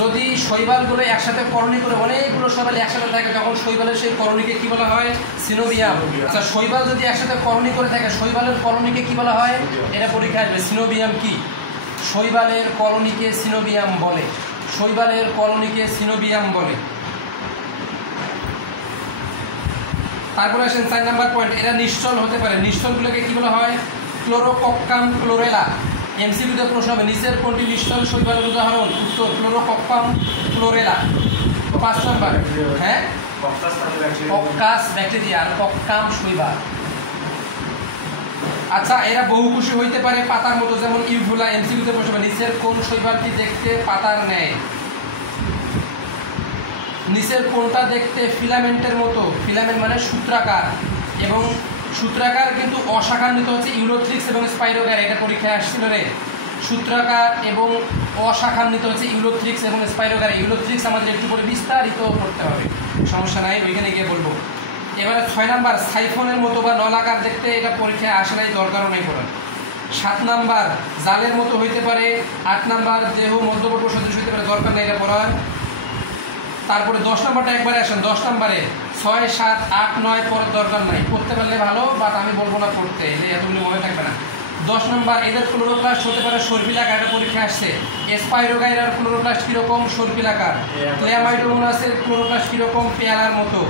যদি শৈবালগুলো একসাথে কলোনি করে অনেকগুলো শৈবাল একসাথে থাকে, তখন শৈবালের সেই কলোনিকে কি বলা হয়? সিনোবিয়াম। আচ্ছা, শৈবাল যদি একসাথে কলোনি করে থাকে, শৈবালের কলোনিকে কি বলা হয়? এটা পরীক্ষা আসবে। সিনোবিয়াম কি? শৈবালের কলোনিকে সিনোবিয়াম বলে। শৈবালের কলোনিকে সিনোবিয়াম বলে। তারপরে আসেন 4 নম্বর পয়েন্ট, এরা নিশ্চল হতে পারে। নিশ্চলগুলোকে কি বলা হয়? ক্লোরোকক্কাম ক্লোরেলা। এমসিকিউতে প্রশ্ন হবে, নিচের কোনটি নিশ্চল শৈবালের উদাহরণ? উত্তর ক্লোরোকক্কাম ক্লোরেলা। 5 নম্বর, হ্যাঁ, কক্কাস ব্যাকটেরিয়া আর কক্কাম শৈবাল। আচ্ছা, এরা বহুকোষী হইতে পারে পাতার মতো, যেমন ইউভুলা। এমসিকিউতে প্রশ্ন হবে, নিচের কোন শৈবালটি দেখতে পাতার ন্যায়? নিচের কোনটা দেখতে ফিলামেন্টের মতো? ফিলামেন্ট মানে সূত্রাকার, এবং সূত্রাকার কিন্তু অশাখান্বিত হচ্ছে ইউলোথ্রিক্স এবং স্পাইরোগার। এটা পরীক্ষায় আসছিল রে। সূত্রাকার এবং অশাখান্বিত হচ্ছে ইউলোথ্রিক্স এবং স্পাইরোগার। ইউলোথ্রিক্স আমাদের একটু করে বিস্তারিত করতে হবে, সমস্যা নাই, ওইখানে গিয়ে বলবো। এবারে 6 নম্বর, সাইফনের মতো বা নলাকার দেখতে। এটা পরীক্ষায় আসে নাই, দরকারও নেই পড়ার। 7 নম্বর, জালের মতো হইতে পারে। 8 নম্বর, দেহ মধ্যবর্তী সদৃশ হইতে পারে। দরকার নেই এটা পড়ার। তারপরে 10 নম্বরটা একবারে আসেন। 10 নম্বরে 6, 7, 8, 9 পড়ার দরকার নাই, পড়তে পারলে ভালো, বাট আমি বলবো না পড়তে, এতগুলি মনে থাকবে না। 10 নম্বর, এদের ক্লোরোপ্লাস্ট হতে পারে সর্পিলাকার, একটা পরীক্ষা আসছে। স্পাইরোগাইরার ক্লোরোপ্লাস্ট কিরকম? সর্পিলাকার। ক্ল্যামাইডোমোনাসের ক্লোরোপ্লাস্ট কিরকম? পেয়ালার মতো।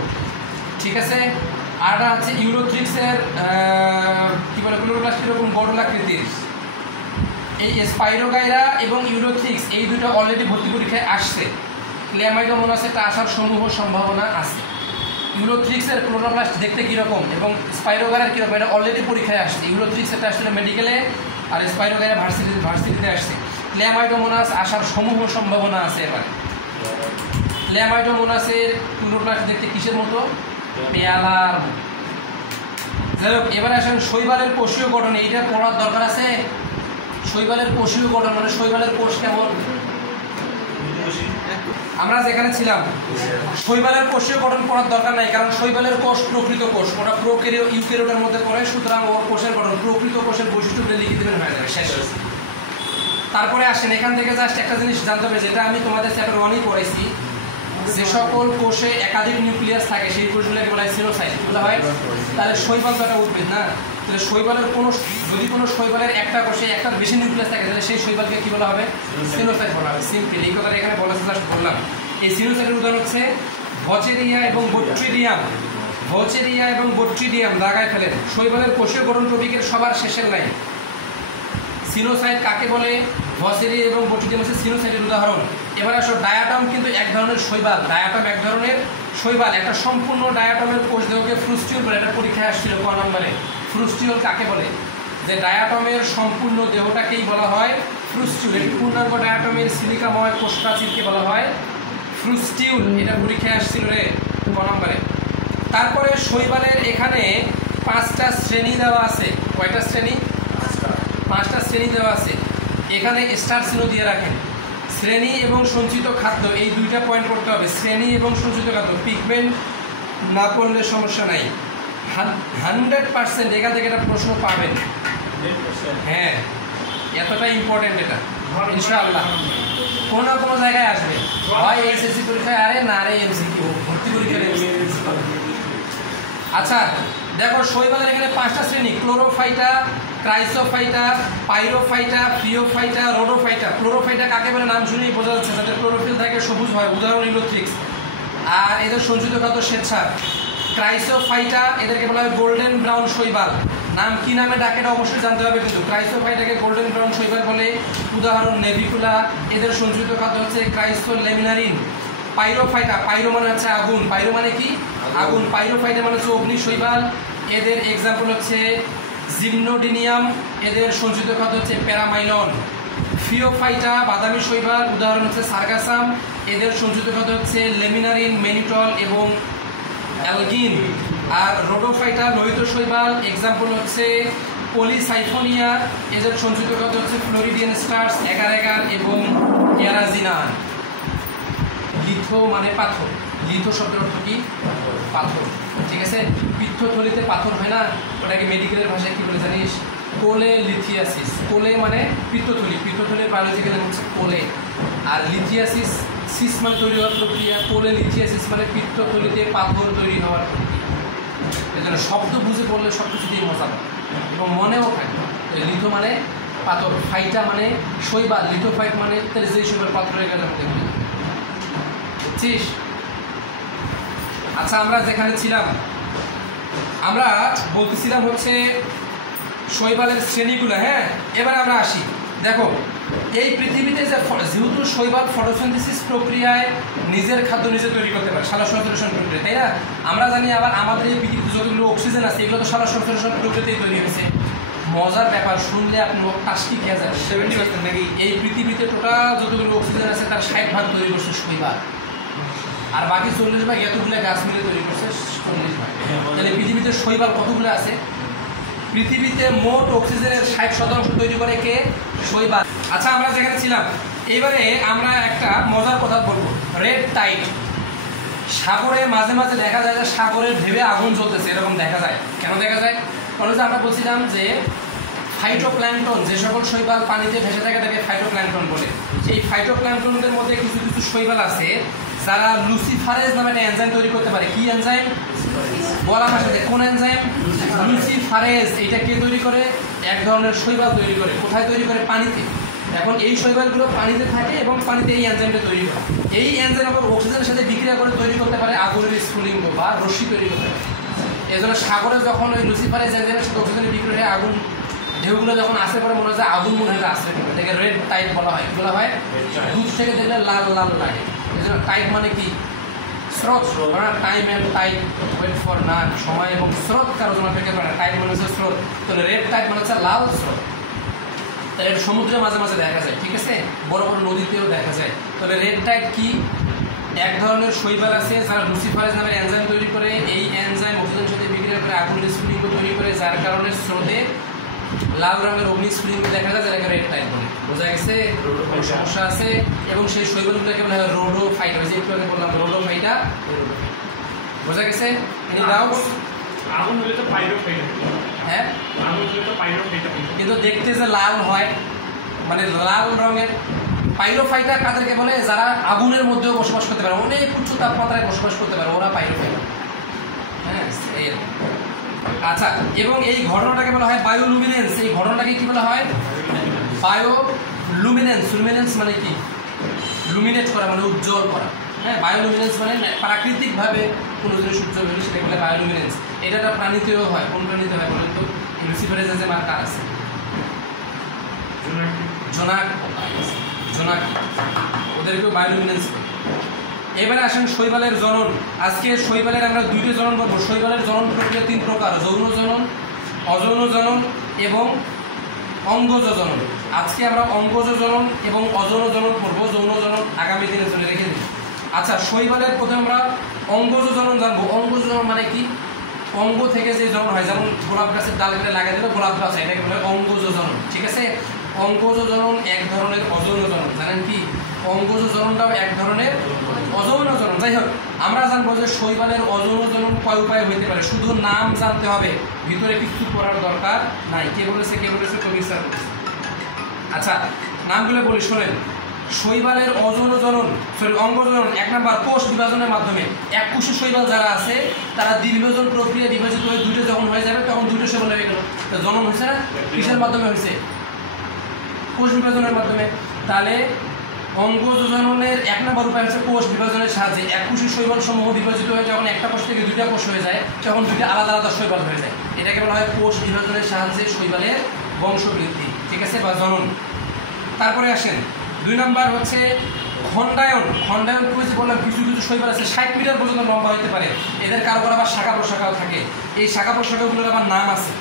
ঠিক আছে। আর আছে ইউরোথ্রিক্সের কি বলে ক্লোরোপ্লাস্ট কিরকম? গডলাকৃতির। এই স্পাইরোগাইরা এবং ইউরোথ্রিক্স এই দুটো অলরেডি ভর্তি পরীক্ষায় আসছে। ক্ল্যামাইডোমোনাসেরটা আসার সমূহ সম্ভাবনা আছে। ইউরোথ্রিক্সের ক্লোরোপ্লাস্ট দেখতে কীরকম এবং স্পাইরোগাইরার কীরকম এটা অলরেডি পরীক্ষায় আসছে। ইউরোথ্রিক্সেরটা আসলে মেডিকেলে আর স্পাইরোগাইরা ভার্সিটিতে আসছে। ক্ল্যামাইডোমোনাস আসার সমূহ সম্ভাবনা আছে। এবার ক্ল্যামাইডোমোনাসের ক্লোরোপ্লাস্ট দেখতে কিসের মতো? পেয়ালার মতো। যাই হোক, এবার আসেন শৈবালের কোষীয় গঠন। এইটা পড়ার দরকার আছে। শৈবালের কোষীয় গঠন মানে শৈবালের কোষ কেমন? আমরা যেখানে ছিলাম শৈবালের কোষীয় গঠন পড়ার দরকার নাই, কারণ শৈবালের কোষ প্রকৃত কোষ, ওটা প্রোক্যারিও ইউক্যারিওটের মধ্যে পড়ে। সুতরাং ওর কোষের গঠন প্রকৃত কোষের বৈশিষ্ট্যগুলো লিখে দেবেন, হয়ে যাবে, শেষ। তারপরে আসেন এখান থেকে জাস্ট একটা জিনিস জানতে হবে, যেটা আমি তোমাদের চ্যাপ্টার 1-এই পড়াইছি। যে সকল কোষে একাধিক নিউক্লিয়াস থাকে সেই কোষগুলোকে বলা হয় সিনোসাইট বলা হয়। তাহলে শৈবাল তো একটা উদ্ভিদ না, তাহলে শৈবালের যদি কোনো শৈবালের একটা কোষে একটার বেশি নিউক্লিয়াস থাকে তাহলে সেই শৈবালকে কি বলা হবে? সিনোসাইট বলা হবে। সিম্পল এই কথাটা এখানে বলা জাস্ট বললাম। এই সিনোসাইটের উদাহরণ হচ্ছে ভচেরিয়া এবং বট্রিডিয়াম। ভচেরিয়া এবং বট্রিডিয়াম দাগায় ফেলেন। শৈবালের কোষীয় গঠন টপিকের সবার শেষের লাইন। সিনোসাইট কাকে বলে? ভচেরিয়া এবং বট্রিডিয়াম হচ্ছে সিনোসাইটের উদাহরণ। এবার আসো, ডায়াটম কিন্তু এক ধরনের শৈবাল। ডায়াটম এক ধরনের শৈবাল। একটা সম্পূর্ণ ডায়াটমের কোষ দেহকে ফ্রুস্টিউল বলে। একটা পরীক্ষায় আসছিল ক নম্বরে। ফ্রুস্টিউল কাকে বলে? যে ডায়াটমের সম্পূর্ণ দেহটাকেই বলা হয় ফ্রুস্টিউল। এটি পূর্ণাঙ্গ ডায়াটমের সিলিকাময় কোষপ্রাচীরকে বলা হয় ফ্রুস্টিউল। এটা পরীক্ষায় আসছিল রে ক নম্বরে। তারপরে শৈবালের এখানে 5টা শ্রেণী দেওয়া আছে। কয়টা শ্রেণী? 5টা শ্রেণী দেওয়া আছে। এখানে স্টার চিহ্ন দিয়ে রাখেন। শ্রেণী এবং সঞ্চিত খাদ্য, এই 2টা পয়েন্ট করতে হবে। শ্রেণী এবং সঞ্চিত খাদ্য পিগমেন্ট না পড়লে সমস্যা নাই। 100% এখান থেকে একটা প্রশ্ন পাবেন। হ্যাঁ, এতটা ইম্পর্টেন্ট এটা, ইনশাআল্লাহ কোনো না কোনো জায়গায় আসবে। হয় এসএসসি পরীক্ষায়, আরে না রে এমসিকিউ, ভর্তি পরীক্ষায়। আচ্ছা দেখো, শৈবালের এখানে 5টা শ্রেণী: ক্লোরোফাইটা, ক্রাইসোফাইটা, পাইরোফাইটা, ফ্রিওফাইটা, রোডোফাইটা। ক্লোরোফাইটা কাকে বলে নাম শুনেই বোঝা যাচ্ছে, যাদের ক্লোরোফিল থাকে সবুজ হয়, উদাহরণ ইউরোথ্রিক্স। আর এদের সঞ্চিত খাদ্য স্বেচ্ছা। ক্রাইসোফাইটা এদেরকে বলা হয় গোল্ডেন ব্রাউন শৈবাল। নাম কি নামে ডাকে এটা অবশ্যই জানতে হবে, কিন্তু ক্রাইসোফাইটাকে গোল্ডেন ব্রাউন শৈবাল বলে, উদাহরণ নেভিকুলা। এদের সঞ্চিত খাদ্য হচ্ছে ক্রাইসোলেমিনারিন। পাইরোফাইটা, পাইরো মানে হচ্ছে আগুন, পাইরো মানে কি? আগুন। পাইরোফাইটা মানে হচ্ছে অগ্নি শৈবাল। এদের এক্সাম্পল হচ্ছে জিমনোডিনিয়াম। এদের সঞ্চিত খাদ্য হচ্ছে প্যারামাইলন। ফিওফাইটা বাদামি শৈবাল, উদাহরণ হচ্ছে সার্গাসাম। এদের সঞ্চিত খাদ্য হচ্ছে লেমিনারিন, মেনিটল এবং অ্যালগিন। আর রোডোফাইটা লোহিত শৈবাল, এক্সাম্পল হচ্ছে পলিসাইফোনিয়া। এদের সঞ্চিত খাদ্য হচ্ছে ফ্লোরিডিয়ান স্টার্স, এগার এগার এবং এরাজিনান। লিথো মানে পাথর। লিথো শব্দের অর্থ কি? পাথর। ঠিক আছে। পিত্তথলিতে পাথর হয় না, ওটাকে মেডিকেলের ভাষায় কি বলে জানিস? কোলে লিথিয়াসিস। কোলে মানে পিত্তথলি, পিত্তথলির বায়োলজিক্যাল নাম হচ্ছে কোলে। আর লিথিয়াসিস, সিস মানে তৈরি হওয়ার প্রক্রিয়া। কোলে লিথিয়াসিস মানে পিত্তথলিতে পাথর তৈরি হওয়ার প্রক্রিয়া। এই জন্য শব্দ বুঝে পড়লে সব কিছু দিয়ে মজা পাবে এবং মনেও থাকবে। লিথো মানে পাথর, ফাইটা মানে শৈবাল, লিথোফাইট মানে তাহলে যেই শৈবাল পাথর হয়ে গেলে আমাদের বুঝছিস? আচ্ছা, আমরা যেখানে ছিলাম আমরা বলতেছিলাম হচ্ছে শৈবালের শ্রেণীগুলো। হ্যাঁ, এবার আমরা আসি। দেখো, এই পৃথিবীতে যেহেতু শৈবাল ফটোসিনথেসিস প্রক্রিয়ায় নিজের খাদ্য নিজে তৈরি করতে পারে, সালোকসংশ্লেষণ প্রক্রিয়া, তাই না? আমরা জানি আবার আমাদের এই পৃথিবীতে যতগুলো অক্সিজেন আছে এগুলো তো সালোকসংশ্লেষণ প্রক্রিয়াতেই তৈরি হয়েছে। মজার ব্যাপার, শুনলে আপনি টাস্কি খেয়ে যাবেন। 70% নাকি এই পৃথিবীতে টোটাল যতগুলো অক্সিজেন আছে তার 60% তৈরি করছে শৈবাল, আর বাকি 40% এতগুলো গাছ মিলে তৈরি করছে 40%। তাহলে পৃথিবীতে শৈবাল কতগুলো আছে? পৃথিবীতে মোট অক্সিজেনের 60% তৈরি করে কে? শৈবাল। আচ্ছা, আমরা যেখানে ছিলাম এইবারে আমরা একটা মজার কথা বলবো। Red tide. সাগরে মাঝে মাঝে দেখা যায় যে সাগরের ঢেবে আগুন জ্বলতেছে, এরকম দেখা যায়। কেন দেখা যায়? কারণ যে আমরা বলছিলাম যে ফাইটোপ্ল্যাঙ্কটন, যে সকল শৈবাল পানিতে ভেসে থাকে তাকে ফাইটোপ্ল্যাঙ্কটন বলে। এই ফাইটোপ্ল্যাঙ্কটনদের মধ্যে কিছু কিছু শৈবাল আছে যারা লুসিফারেজ নামে একটা এনজাইম তৈরি করতে পারে। কি এনজাইম? বলা ভাষাতে কোন এনজাইম? লুসিফারেজ। এটা কে তৈরি করে? এক ধরনের শৈবাল তৈরি করে। কোথায় তৈরি করে? পানিতে। এখন এই শৈবালগুলো পানিতে থাকে এবং পানিতে এই এনজাইমটা তৈরি হয়। এই এনজাইম আবার অক্সিজেনের সাথে বিক্রিয়া করে তৈরি করতে পারে আগুনের স্ফুলিঙ্গ বা রশ্মি তৈরি করতে পারে। এই জন্য সাগরে যখন ওই লুসিফারেজ এনজাইমের সাথে অক্সিজেনের বিক্রিয়া হয়ে আগুন ঢেউগুলো যখন আসে পরে মনে হয় আগুন মনে হয় আসে, এটাকে রেড টাইপ বলা হয়। বলা হয় দুধ থেকে দেখলে লাল লাল লাগে। এই জন্য টাইপ মানে কি? স্রোত। Time and tide wait for না, সময় এবং স্রোত কারো জন্য পেতে পারে। টাইপ মানে হচ্ছে স্রোত, তাহলে রেড টাইপ মানে হচ্ছে লাল স্রোত। তাহলে এটা সমুদ্রের মাঝে মাঝে দেখা যায়, ঠিক আছে, বড় বড় নদীতেও দেখা যায়। তবে রেড টাইপ কি? এক ধরনের শৈবাল আছে যারা লুসিফারেজ নামের এনজাইম তৈরি করে। এই এনজাইম অক্সিজেনের সাথে বিক্রিয়া করে আগুনের স্ফুলিঙ্গ তৈরি করে, যার কারণে স্রোতে লাল রঙের অগ্নি স্ফুলিঙ্গ দেখা যায়, যেটাকে রেড টাইপ বলে। বোঝা গেছে? সমস্যা আছে। এবং সেই শৈবালগুলোকে বলা হয় রোডোফাইটা। ওই যে একটু আগে বললাম রোডোফাইটা। বোঝা গেছে? Any doubts? আগুন হলে তো পাইরোফাইটা। হ্যাঁ, আগুন হলে তো পাইরোফাইটা। কিন্তু দেখতে যে লাল হয়, মানে লাল রঙের। পাইরোফাইটা কাদেরকে বলে? যারা আগুনের মধ্যেও বসবাস করতে পারে, অনেক উচ্চ তাপমাত্রায় বসবাস করতে পারে, ওরা পাইরোফাইটা। হ্যাঁ, আচ্ছা। এবং এই ঘটনাটাকে বলা হয় বায়োলুমিনেন্স। এই ঘটনাটাকে কি বলা হয়? বায়োলুমিনেন্স। লুমিনেন্স মানে কি? লুমিনেট করা মানে উজ্জ্বল করা। হ্যাঁ, বায়োলুমিনেন্স মানে প্রাকৃতিকভাবে কোনো জিনিস উজ্জ্বল হলে সেটাকে বলে বায়োলুমিনেন্স। এটা একটা প্রাণীতেও হয়। কোন প্রাণীতে হয় বলেন তো? লুসিফারেজ যে মার্কার আছে, জোনাক। জোনাক ওদেরকেও বায়োলুমিনেন্স। এবারে আসেন শৈবালের জনন। আজকে শৈবালের আমরা দুইটা জনন করবো। শৈবালের জনন প্রক্রিয়া 3 প্রকার: যৌন জনন, অযৌন জনন এবং অঙ্গজ জনন। আজকে আমরা অঙ্গজ জনন এবং অযৌন জনন করবো। যৌন জনন আগামী দিনে চলে রেখে দিই। আচ্ছা, শৈবালের প্রথমে আমরা অঙ্গজ জনন জানবো। অঙ্গজ জনন মানে কি? অঙ্গ থেকে যে জনন হয়, যেমন গোলাপ গাছের ডাল কেটে লাগাই দিলে গোলাপ গাছ, এটাকে বলে অঙ্গজ জনন। ঠিক আছে? অঙ্গজ জনন এক ধরনের অযৌন জনন। জানেন কি? অঙ্গজ জননটাও এক ধরনের অযৌন জনন। যাই হোক, আমরা জানবো যে শৈবালের অযৌন জনন কয় উপায় হইতে পারে। শুধু নাম জানতে হবে, ভিতরে কিছু করার দরকার নাই। কে বলেছে? কবির স্যার বলেছে। আচ্ছা, নামগুলো বলি, শোনেন। শৈবালের অযৌন জনন, অঙ্গ জনন 1 নাম্বার কোষ বিভাজনের মাধ্যমে। এককোষী শৈবাল যারা আছে তারা দ্বিবিভাজন প্রক্রিয়া বিভাজিত হয়ে দুটো যখন হয়ে যাবে তখন দুটো শৈবাল হয়ে গেল। জনন হয়েছে না? কিসের মাধ্যমে হয়েছে? কোষ বিভাজনের মাধ্যমে। তাহলে অঙ্গজ জননের 1 নম্বর উপায় হচ্ছে কোষ বিভাজনের সাহায্যে। এককোষী শৈবাল সমূহ বিভাজিত হয়ে যখন একটা কোষ থেকে 2টা কোষ হয়ে যায় তখন 2টা আলাদা আলাদা শৈবাল হয়ে যায়। এটাকে বলা হয় কোষ বিভাজনের সাহায্যে শৈবালের বংশবৃদ্ধি। ঠিক আছে, বা জনন। তারপরে আসেন 2 নম্বর হচ্ছে খণ্ডায়ন। খণ্ডায়ন করেছি বললাম, কিছু কিছু শৈবাল আছে 60 মিটার পর্যন্ত লম্বা হতে পারে। এদের কারো কারো আবার শাখা প্রশাখাও থাকে। এই শাখা প্রশাখাগুলোর আবার নাম আছে।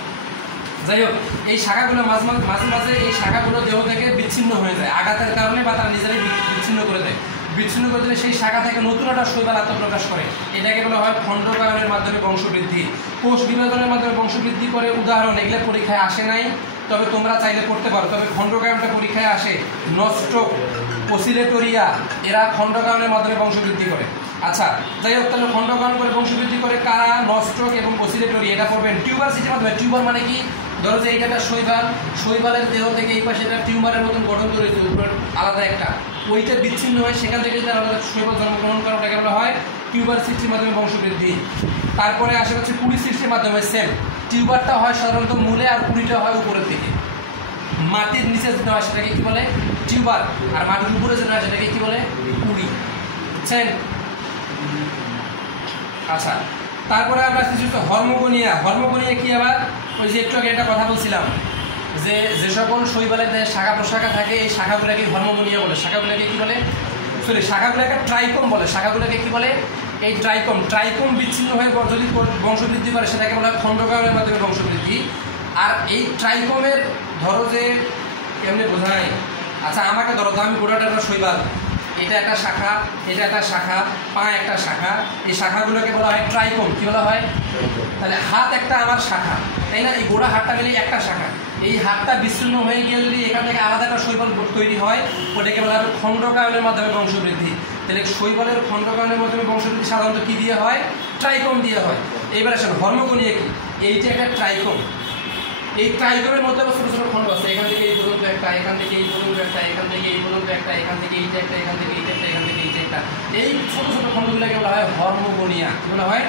যাই হোক, এই শাখাগুলো মাঝে মাঝে এই শাখাগুলো দেহ থেকে বিচ্ছিন্ন হয়ে যায় আঘাতের কারণে, বা তারা নিজেরাই বিচ্ছিন্ন করে দেয়। বিচ্ছিন্ন করে দিলে সেই শাখা থেকে নতুন একটা শৈবাল আত্মপ্রকাশ করে। এটাকে বলা হয় খণ্ডকায়নের মাধ্যমে বংশবৃদ্ধি। কোষ বিভাজনের মাধ্যমে বংশবৃদ্ধি করে উদাহরণ, এগুলো পরীক্ষায় আসে নাই, তবে তোমরা চাইলে করতে পারো। তবে খণ্ডকায়নটা পরীক্ষায় আসে। নস্ট্রক, ওসিলেটোরিয়া, এরা খণ্ডকায়নের মাধ্যমে বংশবৃদ্ধি করে। আচ্ছা, যাই হোক, তাহলে খণ্ডকায়ন করে বংশবৃদ্ধি করে কারা? নস্ট্রক এবং ওসিলেটোরিয়া। এটা পড়বেন টিউবার সিটির মাধ্যমে। টিউবার মানে কি? ধরো যে এইটা শৈবাল, শৈবালের দেহ থেকে এই পাশে একটা টিউমারের মতন গঠন তৈরি হয়েছে, আলাদা একটা, ওইটা বিচ্ছিন্ন হয়, সেখান থেকে যদি আলাদা শৈবাল জন্মগ্রহণ করে ওটাকে বলা হয় টিউবার সৃষ্টির মাধ্যমে বংশবৃদ্ধি। তারপরে আসে হচ্ছে কুড়ি সৃষ্টির মাধ্যমে। সেম, টিউবারটা হয় সাধারণত মূলে আর কুড়িটা হয় উপরের দিকে। মাটির নিচে যেটা হয় সেটাকে কি বলে? টিউবার। আর মাটির উপরে যেটা হয় সেটাকে কি বলে? কুড়ি। বুঝছেন? আচ্ছা, তারপরে আমরা কিছু হরমোগোনিয়া। হরমোগোনিয়া কি? আবার ওই যে একটু আগে একটা কথা বলছিলাম যে যে সকল শৈবালের দেহে শাখা প্রশাখা থাকে এই শাখাগুলোকে হরমোগোনিয়া বলে। শাখাগুলোকে কি বলে? সরি, শাখাগুলোকে ট্রাইকম বলে। শাখাগুলোকে কি বলে? এই ট্রাইকম। ট্রাইকম বিচ্ছিন্ন হয়ে যদি বংশবৃদ্ধি করে সেটাকে বলা হয় খণ্ডকায়নের মাধ্যমে বংশবৃদ্ধি। আর এই ট্রাইকমের ধরো যে কেমনি বোঝায়। আচ্ছা, আমাকে ধরো তো, আমি গোটাটা একটা শৈবাল, এটা একটা শাখা, এটা একটা শাখা, পা একটা শাখা, এই শাখাগুলোকে বলা হয় ট্রাইকম। কি বলা হয়? তাহলে হাত একটা আমার শাখা, তাই না? এই গোড়া হাতটা মিলে একটা শাখা। এই হাতটা বিচ্ছিন্ন হয়ে গিয়ে যদি এখান থেকে আলাদা একটা শৈবাল তৈরি হয় ওটাকে বলা হয় খণ্ডকায়নের মাধ্যমে বংশবৃদ্ধি। তাহলে শৈবালের খণ্ডকায়নের মাধ্যমে বংশবৃদ্ধি সাধারণত কি দিয়ে হয়? ট্রাইকম দিয়ে হয়। এইবার আসেন হরমোগোনিয়া কি? এইটা একটা ট্রাইকম। এই ট্রাইকমের মধ্যে ছোটো ছোটো খণ্ড আছে, এখান থেকে এই পর্যন্ত একটা একটা, এখান থেকে এই পর্যন্ত একটা, এখান থেকে এই পর্যন্ত একটা, এখান থেকে এইটা একটা, এখান থেকে এইটা একটা, এখান থেকে এইটা একটা, এই ছোট ছোট খণ্ডগুলোকে বলা হয় হর্মোগোনিয়া। কি বলা হয়?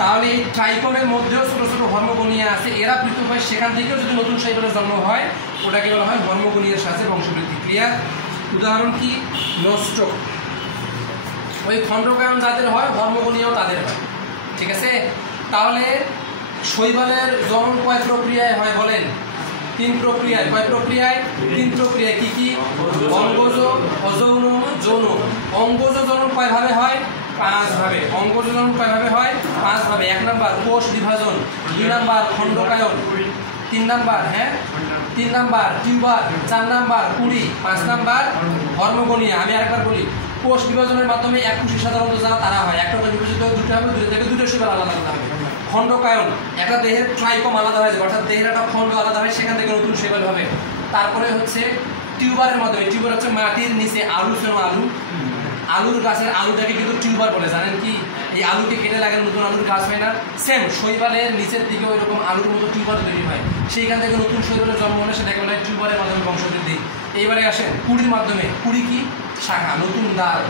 তাহলে এই ট্রাইকনের মধ্যেও ছোট ছোট হর্মোগোনিয়া আছে, এরা পৃথক হয়, সেখান থেকেও যদি নতুন শৈবালের জন্ম হয় ওটাকে বলা হয় হর্মোগোনিয়ার সাথে বংশবৃদ্ধি। ক্লিয়ার? উদাহরণ কি? নোস্টক। ওই খণ্ডকায়ন যাদের হয় হর্মোগোনিয়াও তাদের হয়। ঠিক আছে? তাহলে শৈবালের জনন কয় প্রক্রিয়ায় হয় বলেন? 3 প্রক্রিয়ায়। কয় প্রক্রিয়ায়? 3 প্রক্রিয়ায়। কি কি? অঙ্গজ, অযৌন, যৌন। অঙ্গজ জনন কয় ভাবে হয়? 5 ভাবে। অঙ্গজ জনন কয় ভাবে হয়? 5 ভাবে। 1 নাম্বার কোষ বিভাজন, 2 নাম্বার খণ্ডকায়ন, 3 নাম্বার 3 নাম্বার টিউবার, 4 নাম্বার কুড়ি, 5 নাম্বার হর্মোগোনিয়া। আমি আরেকবার বলি, কোষ বিভাজনের মাধ্যমে এককোষী সাধারণত যা তারা হয়, একটা বিভাজিত হয়, দুটো হবে, দুটো থেকে দুটো শৈবাল আলাদা আলাদা হবে। খণ্ডকায়ন, একটা দেহের ট্রাইকম আলাদা হয়ে যাবে, অর্থাৎ দেহের একটা খণ্ড আলাদা হয়, সেখান থেকে নতুন শৈবাল হবে। তারপরে হচ্ছে টিউবারের মাধ্যমে, টিউবার হচ্ছে মাটির নিচে আলু, আলু, আলুর গাছের আলুটাকে কিন্তু টিউবার বলে। জানেন কি? এই আলুকে কেটে লাগালে নতুন আলুর গাছ হয় না? সেম শৈবালের নিচের দিকে ওই রকম আলুর মতো টিউবার তৈরি হয়, সেইখান থেকে নতুন শৈবালের জন্ম হলে সেটাকে বলা হয় টিউবারের মাধ্যমে বংশবৃদ্ধি। এইবারে আসেন কুড়ির মাধ্যমে। কুড়ি কি? শাখা, নতুন ডাল,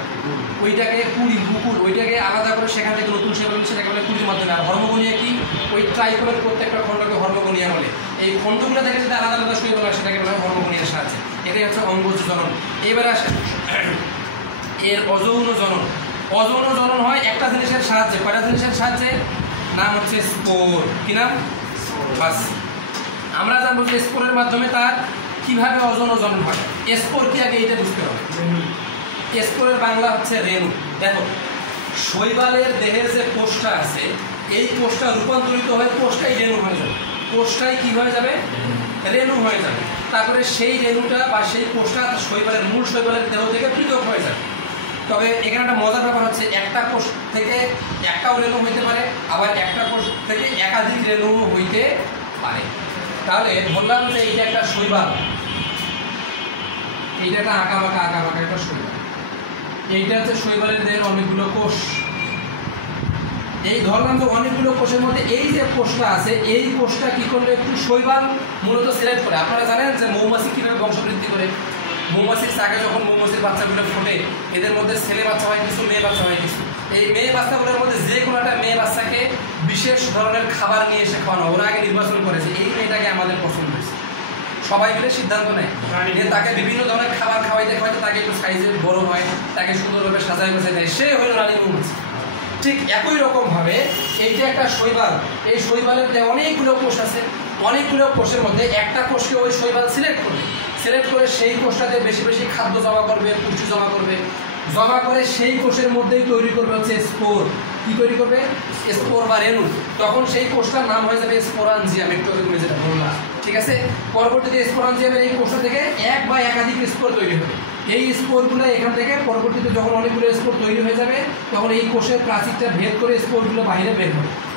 ওইটাকে কুড়ি, বুকুর, ওইটাকে আলাদা করে সেখান থেকে নতুন শৈবাল, সেটাকে বলে কুড়ির মাধ্যমে। আর হর্মোগোনিয়া কি? ওই ট্রাইকোলের প্রত্যেকটা খণ্ডকে হর্মোগোনিয়া বলে। এই খণ্ডগুলো থেকে যদি আলাদা আলাদা শৈবাল হয় সেটাকে বলা হয় হর্মোগোনিয়ার সাহায্যে। এটাই হচ্ছে অঙ্গজ জনন। এইবারে আসেন এর অযৌন জনন। অযৌন জনন হয় একটা জিনিসের সাহায্যে। কয়টা জিনিসের সাহায্যে? নাম হচ্ছে স্পোর। কি নাম? বাস। আমরা জানবো যে স্পোরের মাধ্যমে তার কিভাবে অযৌন জনন হয়। স্পোর কি আগে এইটা বুঝতে হবে। স্পোরের বাংলা হচ্ছে রেণু। দেখো, শৈবালের দেহের যে কোষটা আছে, এই কোষটা রূপান্তরিত হয়ে কোষটাই রেণু হয়ে যাবে। কোষটাই কি হয়ে যাবে? রেণু হয়ে যাবে। তারপরে সেই রেণুটা বা সেই কোষটা শৈবালের মূল শৈবালের দেহ থেকে পৃথক হয়ে যাবে। তবে এখানে একটা মজার ব্যাপার হচ্ছে, একটা কোষ থেকে একটাও রেণু হইতে পারে, আবার একটা কোষ থেকে একাধিক রেণু হইতে পারে। তাহলে বললাম যে এইটা একটা শৈবাল, এইটা একটা আঁকা বাঁকা একটা শৈবাল। এইটা হচ্ছে শৈবালের দেহের অনেকগুলো কোষ। এই ধরলাম যে অনেকগুলো কোষের মধ্যে এই যে কোষটা আছে, এই কোষটা কি করলে একটু শৈবাল মূলত সিলেক্ট করে। আপনারা জানেন যে মৌমাছি কিভাবে বংশবৃদ্ধি করে? মৌমাছির চাকে যখন মৌমাছির বাচ্চাগুলো ফোটে, এদের মধ্যে ছেলে বাচ্চা হয় কিছু, মেয়ে বাচ্চা হয় কিছু। এই মেয়ে বাচ্চাগুলোর মধ্যে যে কোনো একটা মেয়ে বাচ্চাকে বিশেষ ধরনের খাবার নিয়ে এসে খাওয়ানো। ওরা আগে নির্বাচন করেছে এই মেয়েটাকে আমাদের পছন্দ হয়েছে, সবাই মিলে সিদ্ধান্ত নেয় যে তাকে বিভিন্ন ধরনের খাবার খাওয়াইতে খাওয়াইতে তাকে একটু সাইজে বড় হয়, তাকে সুন্দরভাবে সাজায় বসে দেয়, সে হইল রানী মৌমাছি। ঠিক একই রকমভাবে এইটা একটা শৈবাল। এই শৈবালের অনেকগুলো কোষ আছে, অনেকগুলো কোষের মধ্যে একটা কোষকে ওই শৈবাল সিলেক্ট করে সেই কোষটাতে বেশি বেশি খাদ্য জমা করবে, পুষ্টি জমা করবে, জমা করে সেই কোষের মধ্যেই তৈরি করবে হচ্ছে স্পোর। কি তৈরি করবে? স্পোর বা রেণু। তখন সেই কোষটার নাম হয়ে যাবে স্পোরাঞ্জিয়াম। একটু আগে তুমি যেটা বললাম, ঠিক আছে? পরবর্তীতে স্পোরাঞ্জিয়ামের এই কোষটা থেকে এক বা একাধিক স্পোর তৈরি হবে। এই স্পোরগুলো এখান থেকে পরবর্তীতে যখন অনেকগুলো স্পোর তৈরি হয়ে যাবে, তখন এই কোষের প্রাচীরটা ভেদ করে স্পোরগুলো বাইরে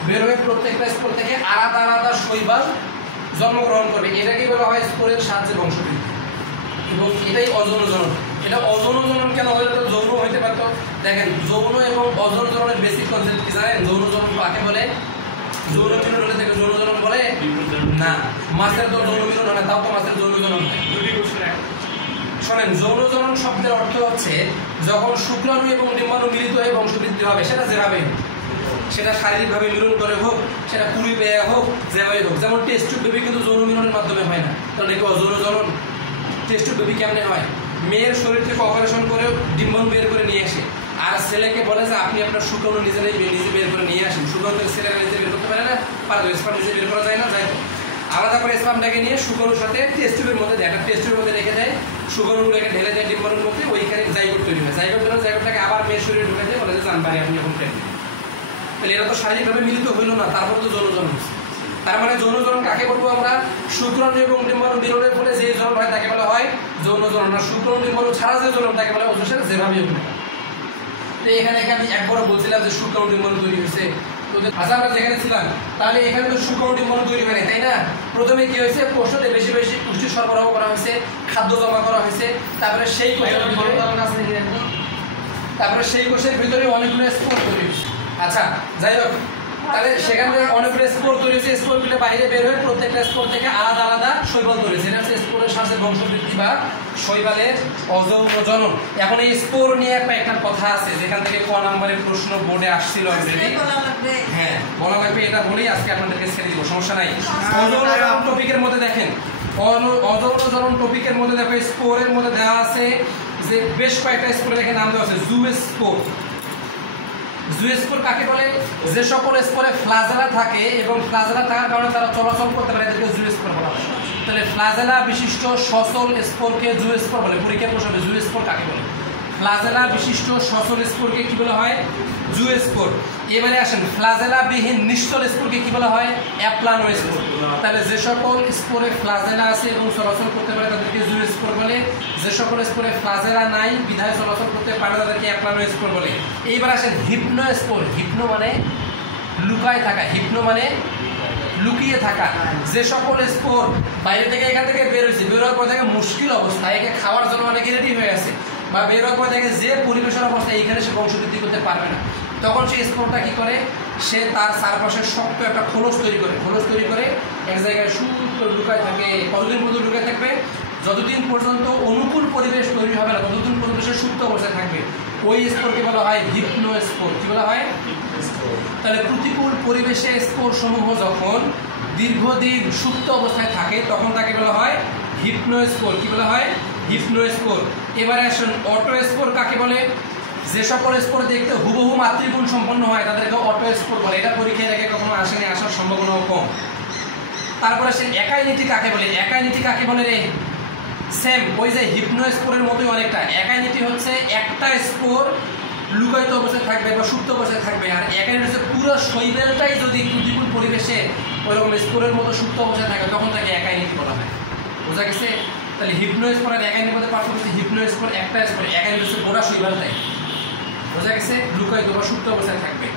বের হয়ে প্রত্যেকটা স্পোর থেকে আলাদা আলাদা শৈবাল জন্মগ্রহণ করবে। এটাকেই বলা হয় স্পোরের সাহায্যে বংশবৃদ্ধি। এবং এটাই অযৌন জনন। এটা অযৌন জনন কেন হলে তো যৌন হইতে পারতো? দেখেন, যৌন এবং অযৌন জননের বেসিক কনসেপ্ট কি জানেন? যৌন জনন কাকে বলে? যৌন মিলন হলে থেকে যৌন জনন বলে না। মাছের তো যৌন মিলন হয় না, তাও তো মাছের যৌন জনন হয়। শোনেন, যৌন জনন শব্দের অর্থ হচ্ছে যখন শুক্রাণু এবং ডিম্বাণু মিলিত হয়ে বংশবৃদ্ধি হবে, সেটা যেভাবে হোক, সেটা শারীরিকভাবে মিলন করে হোক, সেটা কুড়ি পেয়ে হোক, যেভাবে হোক। যেমন টেস্ট টিউব বেবি কিন্তু যৌন মিলনের মাধ্যমে হয় না, কারণ এটা অযৌন জনন। টেস্ট টিউব বেবি কেমনে হয়? মেয়ের শরীর থেকে অপারেশন করে ডিম্বাণু বের করে নিয়ে আসে, আর ছেলেকে বলে যে আপনি আপনার শুক্রাণু নিজে বের করে নিয়ে আসেন। শুক্রাণু ছেলেরা নিজে বের করতে পারে না, পারে স্পাম নিজে বের করা যায় না, যাই হোক আলাদা করে স্পামটাকে নিয়ে শুক্রাণুর সাথে টেস্ট টিউবের মধ্যে দেয়, একটা টেস্ট টিউবের মধ্যে রেখে দেয়, শুক্রাণুগুলোকে ঢেলে দেয় ডিম্বাণুর মধ্যে, ওইখানে জাইগোট তৈরি হয়। জাইগোটটাকে আবার মেয়ের শরীরে ঢুকে দেয়, বলে যে জানবারে আপনি এখন প্রেগনেন্ট। তাহলে এরা তো শারীরিকভাবে মিলিত হইল না, তারপরে তো যৌন জনন। তার মানে যৌন জনন কাকে বলবো আমরা? শুক্রাণু এবং ডিম্বাণু মিলনের ফলে যে জনন হয় তাকে বলা হয় যৌন জনন। আর শুক্রাণু ডিম্বাণু ছাড়া যে জনন তাকে বলা হয় অযৌন, যেভাবে হোক না। তো এখানে আমি একবারও বলছিলাম যে শুক্রাণু ডিম্বাণু তৈরি হয়েছে, তো আচ্ছা আমরা যেখানে ছিলাম, তাহলে এখানে তো শুক্রাণু ডিম্বাণু তৈরি হয়নি, তাই না? প্রথমে কি হয়েছে? কোষটাতে বেশি বেশি পুষ্টি সরবরাহ করা হয়েছে, খাদ্য জমা করা হয়েছে, তারপরে সেই কোষের ভিতরে অনেকগুলো স্পোর তৈরি হয়েছে। আচ্ছা, যাই হোক, তাহলে সেখান থেকে অনেকগুলো স্পোর তৈরি হয়েছে, স্পোরগুলো বাইরে বের হয়ে প্রত্যেকটা স্পোর থেকে আলাদা আলাদা শৈবাল তৈরি হয়েছে। এটা হচ্ছে স্পোরের সাথে বংশবৃদ্ধি বা শৈবালের অযৌন জনন। এখন এই স্পোর নিয়ে একটা কথা আছে, যেখান থেকে ক নম্বরের প্রশ্ন বোর্ডে আসছিল অলরেডি। হ্যাঁ, বলা লাগবে, এটা বলেই আজকে আপনাদেরকে ছেড়ে দিব, সমস্যা নাই। অযৌন জনন টপিকের মধ্যে দেখেন, অযৌন জনন টপিকের মধ্যে দেখো স্পোরের মধ্যে দেওয়া আছে যে বেশ কয়েকটা স্পোর দেখে নাম দেওয়া আছে। জুস্পোর। জুস্পোর কাকে বলে? যে সকল স্পোরে ফ্লাজেলা থাকে এবং ফ্লাজেলা থাকার কারণে তারা চলাচল করতে পারে, এদেরকে জুস্পোর বলা হয়। তাহলে ফ্লাজেলা বিশিষ্ট সচল স্পোরকে জুস্পোর বলে। পরীক্ষার প্রশ্ন হবে জুস্পোর কাকে বলে? ফ্লাজেলা বিশিষ্ট সচল স্পোরকে কি বলা হয়? জুস্পোর। এবারে আসেন, ফ্লাজেলা বিহীন নিশ্চল স্পোরকে কি বলা হয়? অ্যাপ্লানোস্পোর। তাহলে যে সকল স্পোরে ফ্লাজেলা আছে এবং চলাচল করতে পারে তাদেরকে জুস্পোর বলে। যে সকল স্পোরে ফ্লাজেলা নাই, বিধায় চলাচল করতে পারে, তাদেরকে অ্যাপ্লানোস্পোর বলে। এইবার আসেন হিপনোস্পোর। হিপনো মানে লুকায় থাকা, হিপনো মানে লুকিয়ে থাকা। যে সকল স্পোর বাইরে থেকে এখান থেকে বের হয়েছে, বের হওয়ার পর থেকে মুশকিল অবস্থা, একে খাওয়ার জন্য অনেকে রেডি হয়ে আছে, বা বের হওয়ার পর থেকে যে পরিবেশের অবস্থা এইখানে সে বংশবৃদ্ধি করতে পারবে না, তখন সেই স্পোরটা কি করে? সে তার চারপাশে শক্ত একটা খোলস তৈরি করে, খোলস তৈরি করে এক জায়গায় সুন্দর লুকায় থাকে। কতদিন পর্যন্ত লুকায় থাকবে? যতদিন পর্যন্ত অনুকূল পরিবেশ তৈরি হবে না, ততদিন পর্যন্ত সে সুপ্ত অবস্থায় থাকবে। ওই স্পোরকে বলা হয় হিপনোস্পোর। কি বলা হয়? তাহলে প্রতিকূল পরিবেশে স্পোর সমূহ যখন দীর্ঘদিন সুপ্ত অবস্থায় থাকে তখন তাকে বলা হয় হিপনোস্পোর। কি বলা হয়? হিপনোস্পোর। এবারে আসুন, অটোস্পোর কাকে বলে? যে সকল স্পোর দেখতে হুবহু মাতৃগুণ সম্পন্ন হয় তাদেরকে অটোস্পোর বলে। এটা পরীক্ষায় আগে কখনো আসেনি, আসার সম্ভাবনাও কম। তারপরে সে একাইনিটি কাকে বলে? একাইনিটি কাকে বলে রে? সেম ওই যে হিপনোস্পোরের মতোই অনেকটা। একাইনিটি হচ্ছে একটা স্পোর লুকায়িত অবস্থায় থাকবে বা সুপ্ত অবস্থায় থাকবে, আর একাইনিটি হচ্ছে পুরো শৈবালটাই যদি প্রতিকূল পরিবেশে ওইরকম স্পোরের মতো সুপ্ত অবস্থায় থাকে তখন তাকে একাইনিটি বলা হয়। বোঝা গেছে? তাহলে হিপনোস্পোর আর একাইনিটির মধ্যে পার্থক্য হচ্ছে হিপনোস্পোর একটা স্পোর, একাইনিটি হচ্ছে গোটা শৈবালটাই। বোঝা গেছে? লুকায়িত বা সুপ্ত অবস্থায় থাকবে।